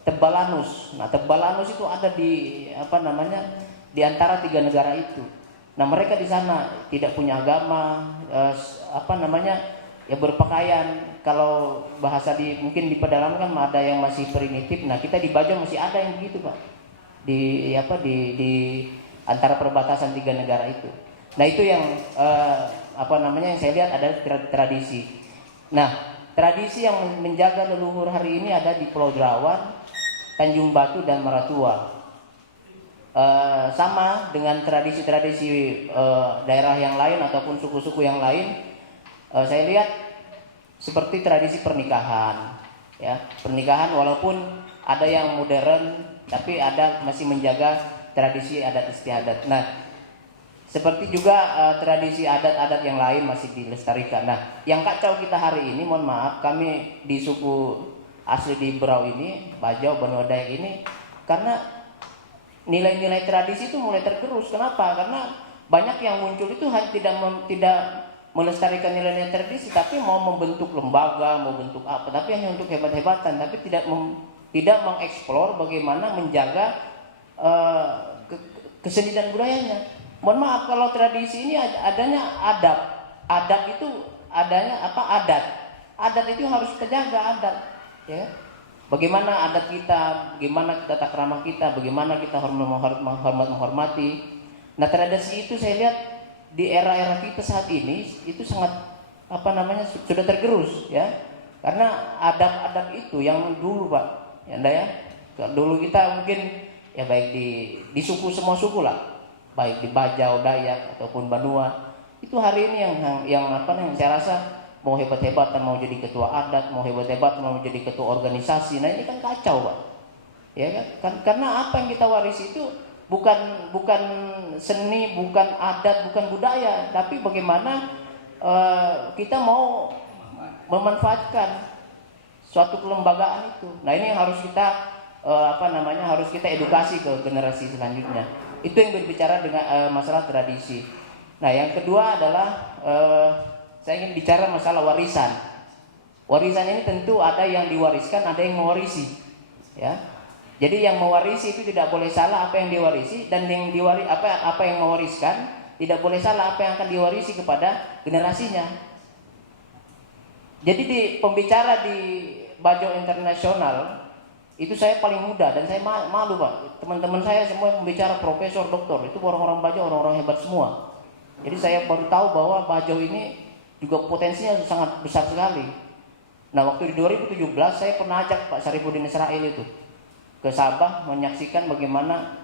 Tebalanus. Nah, Tebalanus itu ada di di antara 3 negara itu. Nah, mereka di sana tidak punya agama, ya berpakaian. Kalau bahasa mungkin di pedalaman kan ada yang masih primitif. Nah, kita di Bajau masih ada yang begitu, Pak. Di antara perbatasan 3 negara itu. Nah, itu yang yang saya lihat ada tradisi. Nah, tradisi yang menjaga leluhur hari ini ada di Pulau Derawan, Tanjung Batu dan Maratua. Sama dengan tradisi-tradisi daerah yang lain ataupun suku-suku yang lain, saya lihat seperti tradisi pernikahan, ya, pernikahan walaupun ada yang modern, tapi ada masih menjaga tradisi adat istiadat. Nah, seperti juga tradisi adat-adat yang lain masih dilestarikan. Nah, yang kacau kita hari ini, mohon maaf, kami di suku asli di Berau ini, Bajau, Benua Dayak ini, karena nilai-nilai tradisi itu mulai tergerus. Kenapa? Karena banyak yang muncul itu tidak melestarikan nilai-nilai tradisi, tapi mau membentuk lembaga, mau bentuk apa, tapi hanya untuk hebat-hebatan, tapi tidak mengeksplor bagaimana menjaga keseni dan budayanya. Mohon maaf, kalau tradisi ini adanya adat itu adanya adat itu harus kita jaga, adat, ya. Bagaimana adat kita, bagaimana kita tata krama kita, bagaimana kita menghormati. Nah, tradisi itu saya lihat di era-era kita saat ini itu sangat sudah tergerus, ya. Karena adat-adat itu yang dulu, Pak, ya, dulu kita mungkin ya baik di suku, semua suku lah, baik di Bajau, Dayak ataupun Banua, itu hari ini yang saya rasa mau hebat-hebatan mau jadi ketua adat, mau hebat-hebatan mau jadi ketua organisasi. Nah, ini kan kacau, Pak, ya kan? Karena apa yang kita warisi itu bukan seni, bukan adat, bukan budaya, tapi bagaimana kita mau memanfaatkan suatu kelembagaan itu. Nah, ini yang harus kita harus kita edukasi ke generasi selanjutnya. Itu yang berbicara dengan masalah tradisi. Nah, yang kedua adalah saya ingin bicara masalah warisan. Warisan ini tentu ada yang diwariskan, ada yang mewarisi, ya. Jadi yang mewarisi itu tidak boleh salah apa yang diwarisi, dan yang apa yang mewariskan tidak boleh salah apa yang akan diwarisi kepada generasinya. Jadi di pembicara di Bajau Internasional itu saya paling muda dan saya malu, Pak. Teman-teman saya semua pembicara profesor, doktor, itu orang-orang Bajau, orang-orang hebat semua. Jadi saya baru tahu bahwa Bajau ini juga potensinya sangat besar sekali. Nah, waktu di 2017 saya pernah ajak Pak Sarifudin Israel itu ke Sabah menyaksikan bagaimana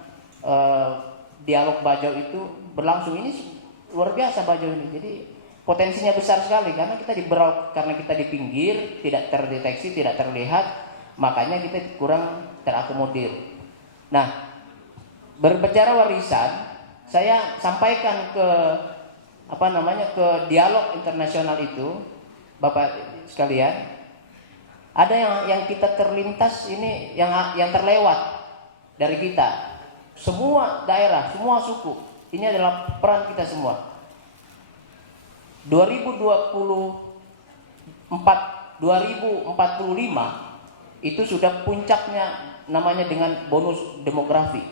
dialog Bajau itu berlangsung. Ini luar biasa Bajau ini. Jadi potensinya besar sekali karena kita karena kita di pinggir, tidak terdeteksi, tidak terlihat, makanya kita kurang terakomodir. Nah, berbicara warisan, saya sampaikan ke ke dialog internasional itu, Bapak sekalian, ada yang kita terlintas ini, yang terlewat dari kita. Semua daerah, semua suku, ini adalah peran kita semua. 2045 itu sudah puncaknya namanya dengan bonus demografi.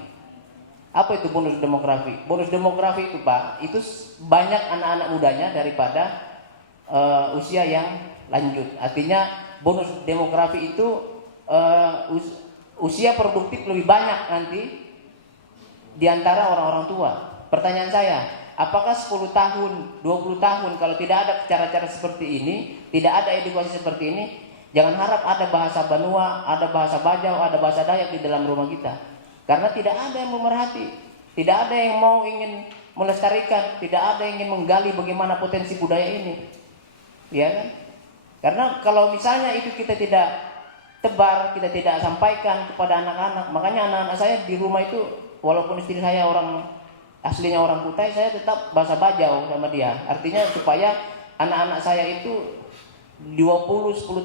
Apa itu bonus demografi? Bonus demografi itu Pak, itu banyak anak-anak mudanya daripada usia yang lanjut. Artinya bonus demografi itu usia produktif lebih banyak nanti di antara orang-orang tua. Pertanyaan saya, apakah 10 tahun, 20 tahun kalau tidak ada cara-cara seperti ini, tidak ada edukasi seperti ini, jangan harap ada bahasa Banua, ada bahasa Bajau, ada bahasa Dayak di dalam rumah kita. Karena tidak ada yang memerhati, tidak ada yang mau ingin melestarikan, tidak ada yang ingin menggali bagaimana potensi budaya ini. Ya kan? Karena kalau misalnya itu kita tidak tebar, kita tidak sampaikan kepada anak-anak, makanya anak-anak saya di rumah itu, walaupun istri saya aslinya orang Kutai, saya tetap bahasa Bajau sama dia. Artinya supaya anak-anak saya itu 10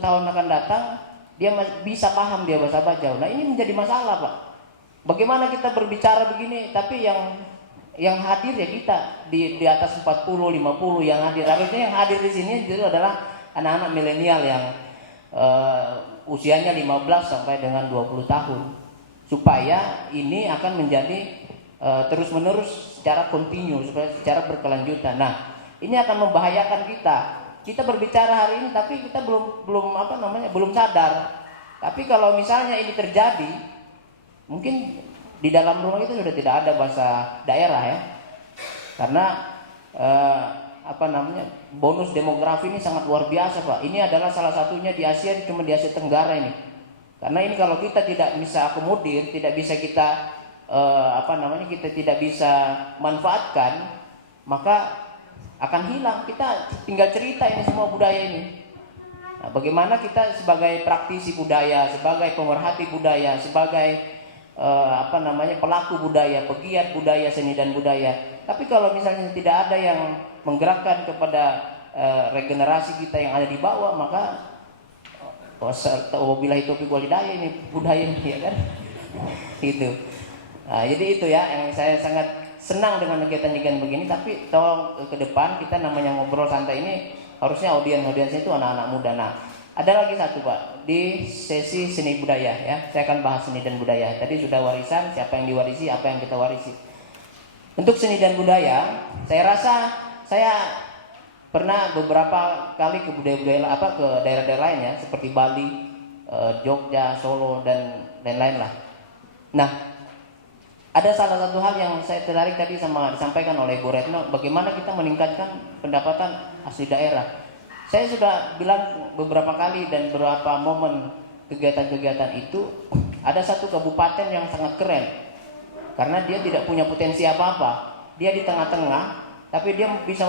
tahun akan datang, dia bisa paham dia bahasa Bajau. Nah ini menjadi masalah Pak. Bagaimana kita berbicara begini, tapi yang hadir ya kita di atas 40, 50 yang hadir. Harusnya yang hadir di sini itu adalah anak-anak milenial yang usianya 15 sampai dengan 20 tahun. Supaya ini akan menjadi terus-menerus secara kontinu, secara berkelanjutan. Nah, ini akan membahayakan kita. Kita berbicara hari ini tapi kita belum sadar. Tapi kalau misalnya ini terjadi, mungkin di dalam rumah kita sudah tidak ada bahasa daerah ya. Karena bonus demografi ini sangat luar biasa Pak. Ini adalah salah satunya di Asia, cuma di Asia Tenggara ini. Karena ini kalau kita tidak bisa akomodir, tidak bisa kita kita tidak bisa manfaatkan, maka akan hilang. Kita tinggal cerita ini semua budaya ini. Nah, bagaimana kita sebagai praktisi budaya, sebagai pemerhati budaya, sebagai pelaku budaya, pegiat budaya, seni dan budaya. Tapi kalau misalnya tidak ada yang menggerakkan kepada regenerasi kita yang ada di bawah, maka wabillahi taufiq walhidayah, ini budaya ini ya kan. Gitu. Nah, jadi itu ya yang saya sangat senang dengan kegiatan-kegiatan begini. Tapi tolong ke depan kita namanya ngobrol santai ini harusnya audiensnya itu anak-anak muda. Nah, ada lagi satu Pak, di sesi seni budaya ya. Saya akan bahas seni dan budaya. Tadi sudah warisan, siapa yang diwarisi, apa yang kita warisi. Untuk seni dan budaya, saya rasa saya pernah beberapa kali ke budaya-budaya ke daerah-daerah lain ya, seperti Bali, Jogja, Solo dan lain-lain lah. Nah, ada salah satu hal yang saya tertarik tadi disampaikan oleh Bu Retno, bagaimana kita meningkatkan pendapatan asli daerah. Saya sudah bilang beberapa kali dan beberapa momen kegiatan-kegiatan itu, ada satu kabupaten yang sangat keren. Karena dia tidak punya potensi apa-apa. Dia di tengah-tengah, tapi dia bisa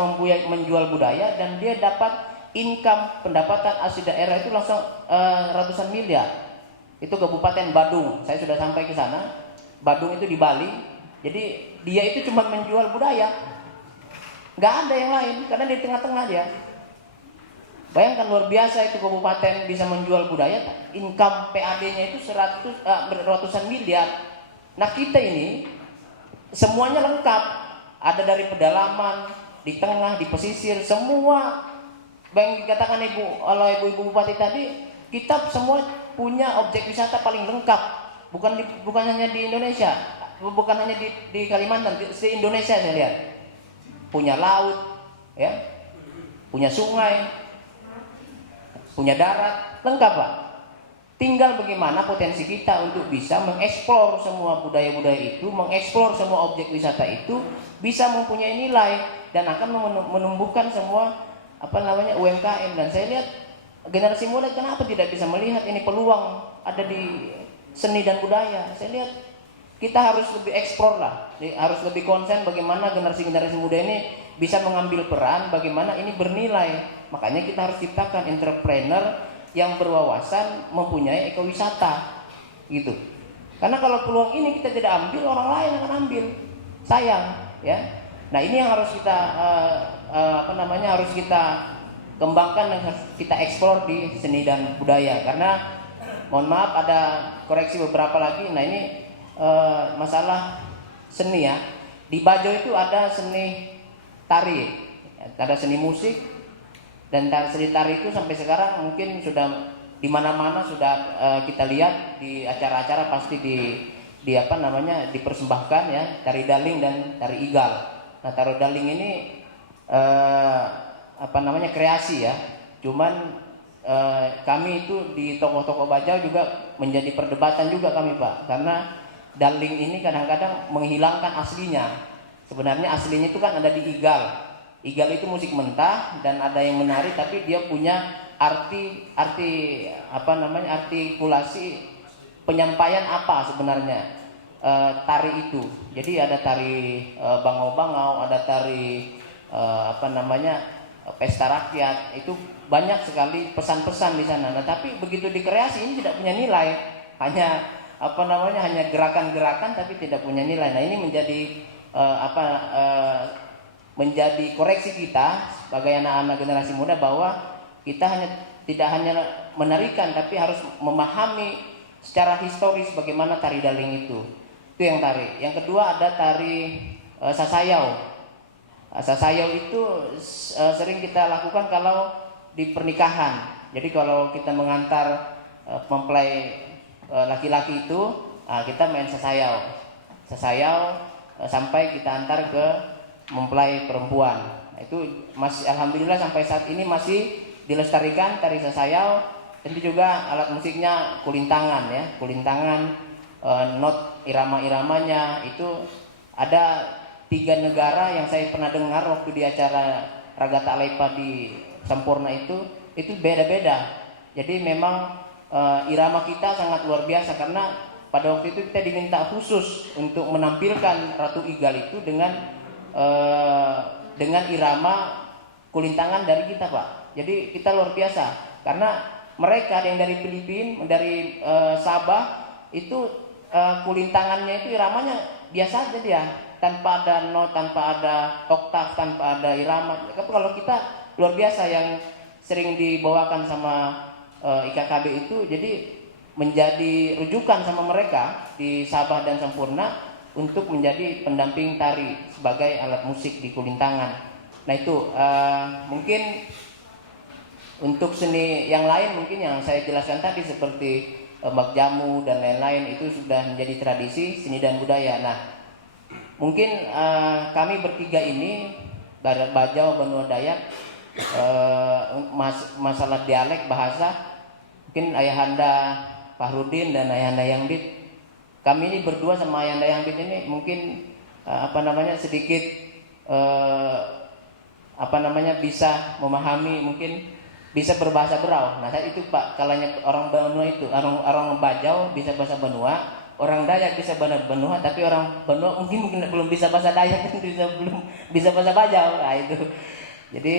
menjual budaya dan dia dapat income pendapatan asli daerah itu langsung ratusan miliar. Itu Kabupaten Badung. Saya sudah sampai ke sana. Badung itu di Bali. Jadi dia itu cuma menjual budaya. Nggak ada yang lain karena di tengah-tengah dia. Bayangkan luar biasa itu kabupaten bisa menjual budaya, income PAD-nya itu ratusan miliar. Nah kita ini semuanya lengkap, ada dari pedalaman, di tengah, di pesisir, semua yang dikatakan oleh ibu bupati tadi, kita semua punya objek wisata paling lengkap, bukan hanya di Indonesia, bukan hanya di Kalimantan, di Indonesia saya lihat, punya laut, ya, punya sungai, punya darat, lengkap Pak. Tinggal bagaimana potensi kita untuk bisa mengeksplor semua budaya-budaya itu, mengeksplor semua objek wisata itu, bisa mempunyai nilai dan akan menumbuhkan semua UMKM. Dan saya lihat generasi muda kenapa tidak bisa melihat ini peluang ada di seni dan budaya. Saya lihat kita harus lebih eksplor lah, harus lebih konsen bagaimana generasi muda ini bisa mengambil peran, bagaimana ini bernilai. Makanya kita harus ciptakan entrepreneur yang berwawasan mempunyai ekowisata gitu. Karena kalau peluang ini kita tidak ambil, orang lain akan ambil. Sayang, ya. Nah, ini yang harus kita harus kita kembangkan dan harus kita eksplor di seni dan budaya. Karena mohon maaf ada koreksi beberapa lagi. Nah, ini masalah seni ya. Di Bajo itu ada seni tari. Ada seni musik dan seni tari itu sampai sekarang mungkin sudah di mana-mana sudah kita lihat di acara-acara pasti di apa namanya dipersembahkan ya, tari daling dan tari igal. Nah, tari daling ini apa namanya kreasi ya. Cuman kami itu di toko-toko Bajau juga menjadi perdebatan juga kami Pak, karena daling ini kadang-kadang menghilangkan aslinya. Sebenarnya aslinya itu kan ada di igal. Igal itu musik mentah dan ada yang menari tapi dia punya arti apa namanya artikulasi penyampaian apa sebenarnya tari itu. Jadi ada tari bangau-bangau, ada tari apa namanya pesta rakyat, itu banyak sekali pesan-pesan di sana. Nah, tapi begitu dikreasi ini tidak punya nilai, hanya apa namanya hanya gerakan-gerakan tapi tidak punya nilai. Nah, ini menjadi menjadi koreksi kita sebagai anak-anak generasi muda bahwa kita tidak hanya menarikan tapi harus memahami secara historis bagaimana tari daling itu. Itu yang tari. Yang kedua ada tari sasayau. Sasayau itu sering kita lakukan kalau di pernikahan. Jadi kalau kita mengantar mempelai laki-laki itu, kita main sasayau. Sasayau sampai kita antar ke mempelai perempuan. Itu masih alhamdulillah sampai saat ini masih dilestarikan tari sasayau. Tentu juga alat musiknya kulintangan ya, kulintangan, not irama-iramanya itu ada 3 negara yang saya pernah dengar waktu di acara Ragata Alepa di Sampurna itu beda-beda. Jadi memang irama kita sangat luar biasa karena pada waktu itu kita diminta khusus untuk menampilkan Ratu Igal itu dengan irama kulintangan dari kita Pak. Jadi kita luar biasa karena mereka yang dari Filipina, dari Sabah itu kulintangannya itu iramanya biasa aja dia, tanpa ada not, tanpa ada oktav, tanpa ada irama. Tapi kalau kita luar biasa yang sering dibawakan sama IKKB itu, jadi menjadi rujukan sama mereka di Sabah dan Sampurna untuk menjadi pendamping tari sebagai alat musik di kulintangan. Nah itu mungkin untuk seni yang lain mungkin yang saya jelaskan tadi seperti bak jamu dan lain-lain itu sudah menjadi tradisi seni dan budaya. Nah mungkin kami bertiga ini Bajau, Benua Dayak, masalah dialek bahasa mungkin Ayahanda Fahrudin dan Ayahanda Yangbit. Kami ini berdua sama Ayahanda Yangbit ini mungkin sedikit bisa memahami, mungkin bisa berbahasa Berau. Nah itu Pak, kalanya orang Benua itu orang Bajau bisa bahasa Benua, orang Dayak bisa bahasa Benua, tapi orang Benua mungkin belum bisa bahasa Dayak, belum bisa bahasa Bajau. Nah itu. Jadi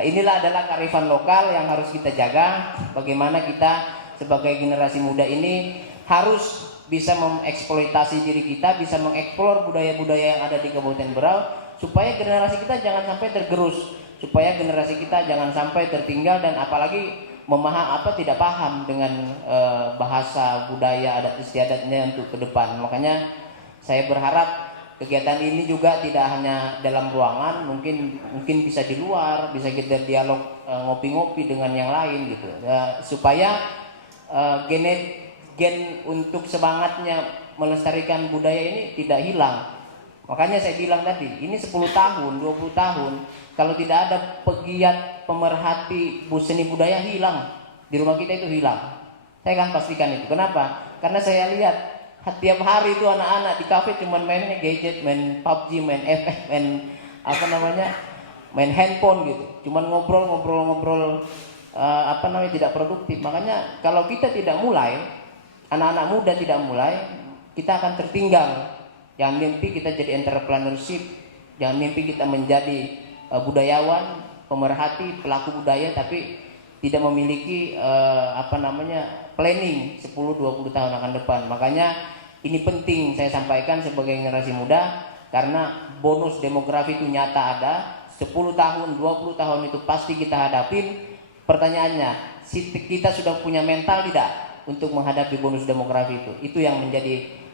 inilah adalah kearifan lokal yang harus kita jaga. Bagaimana kita sebagai generasi muda ini harus bisa mengeksploitasi diri kita, bisa mengeksplor budaya-budaya yang ada di Kabupaten Berau, supaya generasi kita jangan sampai tergerus, supaya generasi kita jangan sampai tertinggal dan apalagi tidak paham dengan bahasa budaya adat istiadatnya untuk ke depan. Makanya saya berharap kegiatan ini juga tidak hanya dalam ruangan, mungkin bisa di luar, bisa kita dialog ngopi-ngopi dengan yang lain gitu, supaya gen untuk semangatnya melestarikan budaya ini tidak hilang. Makanya saya bilang tadi, ini 10 tahun, 20 tahun, kalau tidak ada pegiat pemerhati seni budaya hilang. Di rumah kita itu hilang. Saya akan pastikan itu. Kenapa? Karena saya lihat tiap hari itu anak-anak di kafe cuma mainnya gadget, main PUBG, main FF, main handphone gitu. Cuman ngobrol tidak produktif. Makanya kalau kita tidak mulai, anak-anak muda tidak mulai, kita akan tertinggal. Jangan mimpi kita jadi entrepreneurship, jangan mimpi kita menjadi budayawan, pemerhati, pelaku budaya, tapi tidak memiliki planning 10-20 tahun akan depan. Makanya ini penting saya sampaikan sebagai generasi muda, karena bonus demografi itu nyata ada. 10 tahun, 20 tahun itu pasti kita hadapin. Pertanyaannya, kita sudah punya mental tidak untuk menghadapi bonus demografi itu? Itu yang menjadi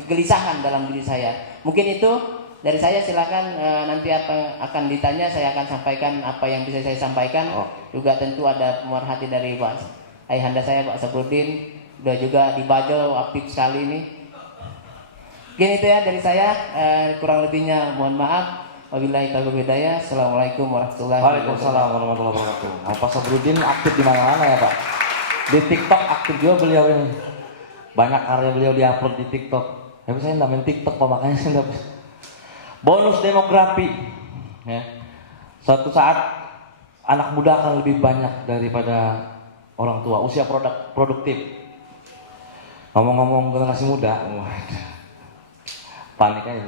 kegelisahan dalam diri saya. Mungkin itu Dari saya silakan nanti apa yang akan ditanya saya akan sampaikan apa yang bisa saya sampaikan. Juga tentu ada pemerhati dari Pak ayahanda saya Pak Sabrudin, udah juga dibajau aktif sekali ini. Mungkin itu ya dari saya, kurang lebihnya mohon maaf. Wabillahi taufiq wal hidayah. Assalamualaikum warahmatullahi wabarakatuh. Waalaikumsalam warahmatullahi wabarakatuh. Pak Sabrudin aktif di mana-mana ya Pak. Di TikTok aktif juga beliau ini. Banyak karya beliau diupload di TikTok. Tapi saya nggak main TikTok Pak, makanya saya nggak bisa. Bonus demografi. Ya. Suatu saat anak muda akan lebih banyak daripada orang tua. Usia produktif. Ngomong-ngomong generasi muda, panik aja.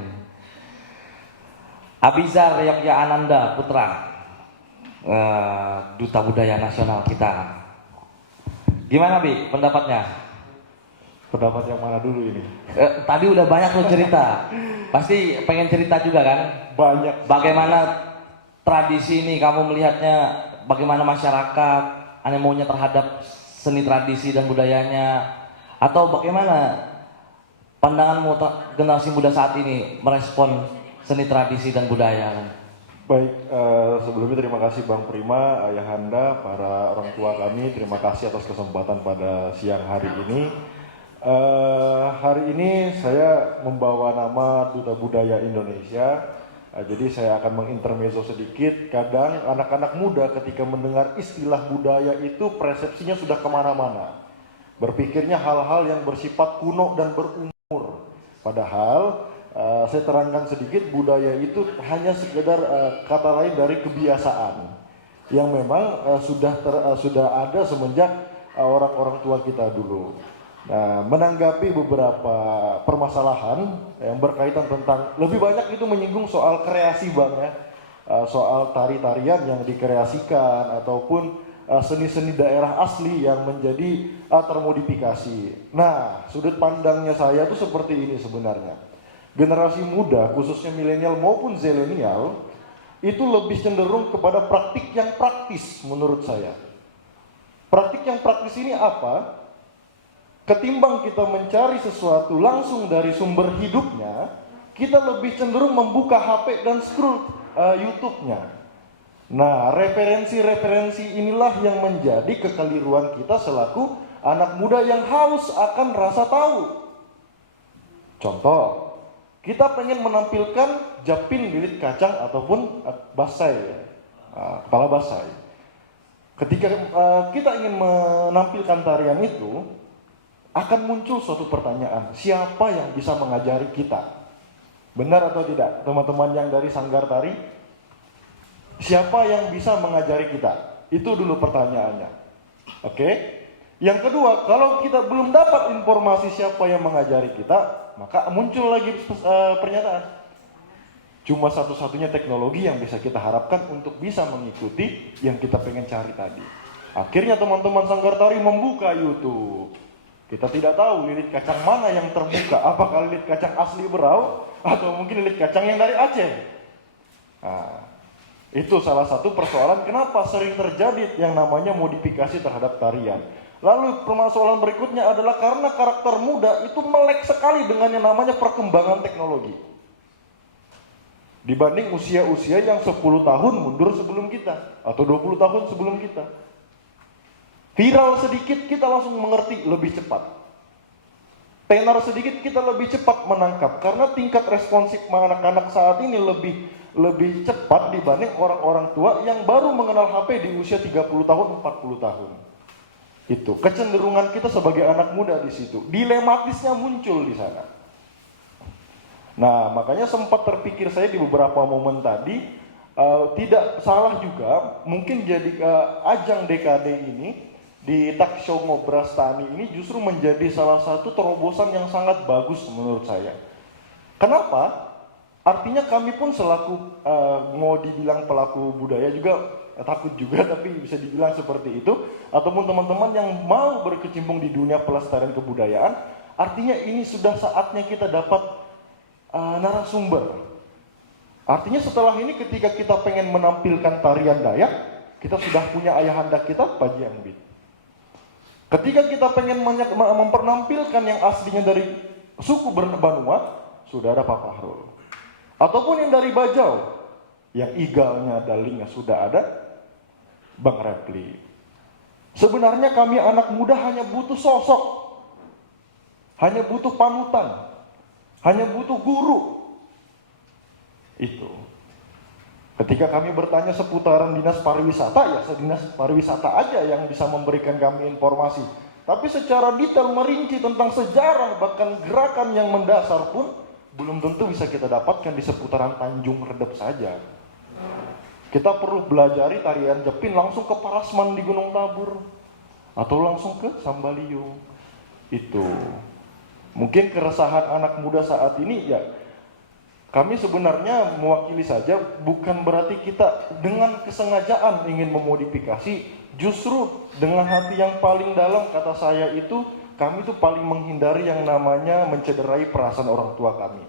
Abizar Yogya Ananda Putra, Duta Budaya Nasional kita. Gimana Bi pendapatnya? Pendapat yang mana dulu ini? Tadi udah banyak lo cerita, pasti pengen cerita juga kan? Banyak. Bagaimana tradisi ini kamu melihatnya? Bagaimana masyarakat anemonya terhadap seni tradisi dan budayanya? Atau bagaimana pandanganmu generasi muda saat ini merespon seni tradisi dan budaya? Baik, sebelumnya terima kasih Bang Prima, Ayahanda, para orang tua kami. Terima kasih atas kesempatan pada siang hari ini. Hari ini saya membawa nama Duta Budaya Indonesia. Jadi saya akan mengintermezzo sedikit. Kadang anak-anak muda ketika mendengar istilah budaya itu persepsinya sudah kemana-mana. Berpikirnya hal-hal yang bersifat kuno dan berumur. Padahal saya terangkan sedikit, budaya itu hanya sekedar kata lain dari kebiasaan yang memang sudah ada semenjak orang-orang tua kita dulu. Nah, menanggapi beberapa permasalahan yang berkaitan tentang, lebih banyak itu menyinggung soal kreasi Bang ya, soal tari-tarian yang dikreasikan ataupun seni-seni daerah asli yang menjadi termodifikasi. Nah, sudut pandangnya saya itu seperti ini sebenarnya. Generasi muda, khususnya milenial maupun zilenial, itu lebih cenderung kepada praktik yang praktis menurut saya. Praktik yang praktis ini apa? Ketimbang kita mencari sesuatu langsung dari sumber hidupnya, kita lebih cenderung membuka HP dan scroll YouTube-nya. Nah, referensi-referensi inilah yang menjadi kekeliruan kita selaku anak muda yang haus akan rasa tahu. Contoh, kita pengen menampilkan japin lilit kacang ataupun basai, kepala basai. Ketika kita ingin menampilkan tarian itu, akan muncul suatu pertanyaan, siapa yang bisa mengajari kita? Benar atau tidak, teman-teman yang dari Sanggar Tari? Siapa yang bisa mengajari kita? Itu dulu pertanyaannya. Oke? Yang kedua, kalau kita belum dapat informasi siapa yang mengajari kita, maka muncul lagi pernyataan. Cuma satu-satunya teknologi yang bisa kita harapkan untuk bisa mengikuti yang kita pengen cari tadi. Akhirnya teman-teman Sanggar Tari membuka YouTube. Kita tidak tahu lilit kacang mana yang terbuka. Apakah lilit kacang asli Berau atau mungkin lilit kacang yang dari Aceh. Nah, itu salah satu persoalan kenapa sering terjadi yang namanya modifikasi terhadap tarian. Lalu permasalahan berikutnya adalah karena karakter muda itu melek sekali dengan yang namanya perkembangan teknologi. Dibanding usia-usia yang 10 tahun mundur sebelum kita atau 20 tahun sebelum kita. Viral sedikit kita langsung mengerti lebih cepat. Tenar sedikit kita lebih cepat menangkap karena tingkat responsif anak-anak saat ini lebih cepat dibanding orang-orang tua yang baru mengenal HP di usia 30 tahun, 40 tahun. Itu kecenderungan kita sebagai anak muda di situ. Dilematisnya muncul di sana. Nah, makanya sempat terpikir saya di beberapa momen tadi, tidak salah juga mungkin jadi ajang DKD ini di talk show Ngobras Tani ini justru menjadi salah satu terobosan yang sangat bagus menurut saya. Kenapa? Artinya kami pun selaku mau dibilang pelaku budaya juga takut juga, tapi bisa dibilang seperti itu. Ataupun teman-teman yang mau berkecimpung di dunia pelestarian kebudayaan, artinya ini sudah saatnya kita dapat narasumber. Artinya setelah ini ketika kita pengen menampilkan tarian Dayak, kita sudah punya ayahanda kita, Paji Ambit. Ketika kita pengen mempernampilkan yang aslinya dari suku Banua, sudah ada Pak Fahrul. Ataupun yang dari Bajau, yang igalnya, dalingnya sudah ada, Bang Repli. Sebenarnya kami anak muda hanya butuh sosok, hanya butuh panutan, hanya butuh guru. Itu. Ketika kami bertanya seputaran dinas pariwisata, ya dinas pariwisata aja yang bisa memberikan kami informasi. Tapi secara detail merinci tentang sejarah, bahkan gerakan yang mendasar pun, belum tentu bisa kita dapatkan di seputaran Tanjung Redep saja. Kita perlu belajari tarian Jepin langsung ke Parasman di Gunung Tabur. Atau langsung ke Sambaliung. Itu. Mungkin keresahan anak muda saat ini, ya kami sebenarnya mewakili saja, bukan berarti kita dengan kesengajaan ingin memodifikasi. Justru dengan hati yang paling dalam, kata saya itu, kami itu paling menghindari yang namanya mencederai perasaan orang tua kami.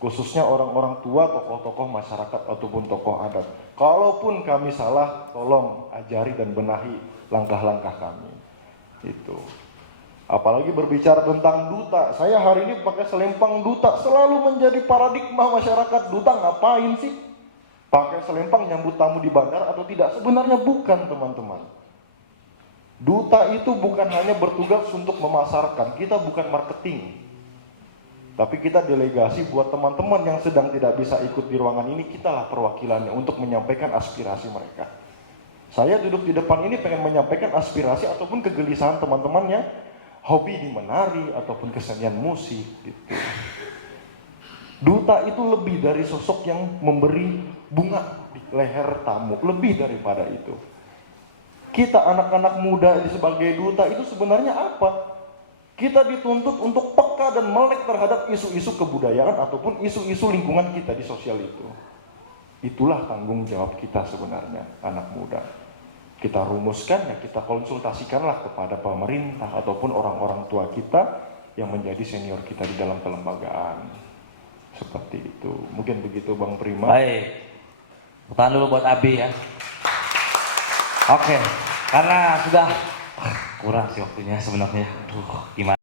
Khususnya orang-orang tua, tokoh-tokoh masyarakat ataupun tokoh adat. Kalaupun kami salah, tolong ajari dan benahi langkah-langkah kami. Itu. Apalagi berbicara tentang duta. Saya hari ini pakai selempang duta. Selalu menjadi paradigma masyarakat. Duta ngapain sih? Pakai selempang nyambut tamu di bandara atau tidak? Sebenarnya bukan, teman-teman. Duta itu bukan hanya bertugas untuk memasarkan. Kita bukan marketing. Tapi kita delegasi buat teman-teman yang sedang tidak bisa ikut di ruangan ini. Kitalah perwakilannya untuk menyampaikan aspirasi mereka. Saya duduk di depan ini pengen menyampaikan aspirasi ataupun kegelisahan teman-temannya. Hobi di menari ataupun kesenian musik gitu. Duta itu lebih dari sosok yang memberi bunga di leher tamu, lebih daripada itu. Kita anak-anak muda sebagai duta itu sebenarnya apa? Kita dituntut untuk peka dan melek terhadap isu-isu kebudayaan ataupun isu-isu lingkungan kita di sosial itu. Itulah tanggung jawab kita sebenarnya, anak muda. Kita rumuskan, ya kita konsultasikanlah kepada pemerintah ataupun orang-orang tua kita yang menjadi senior kita di dalam kelembagaan. Seperti itu. Mungkin begitu Bang Prima. Baik. Tahan dulu buat Abi ya. Oke, karena sudah kurang sih waktunya sebenarnya. Aduh, gimana?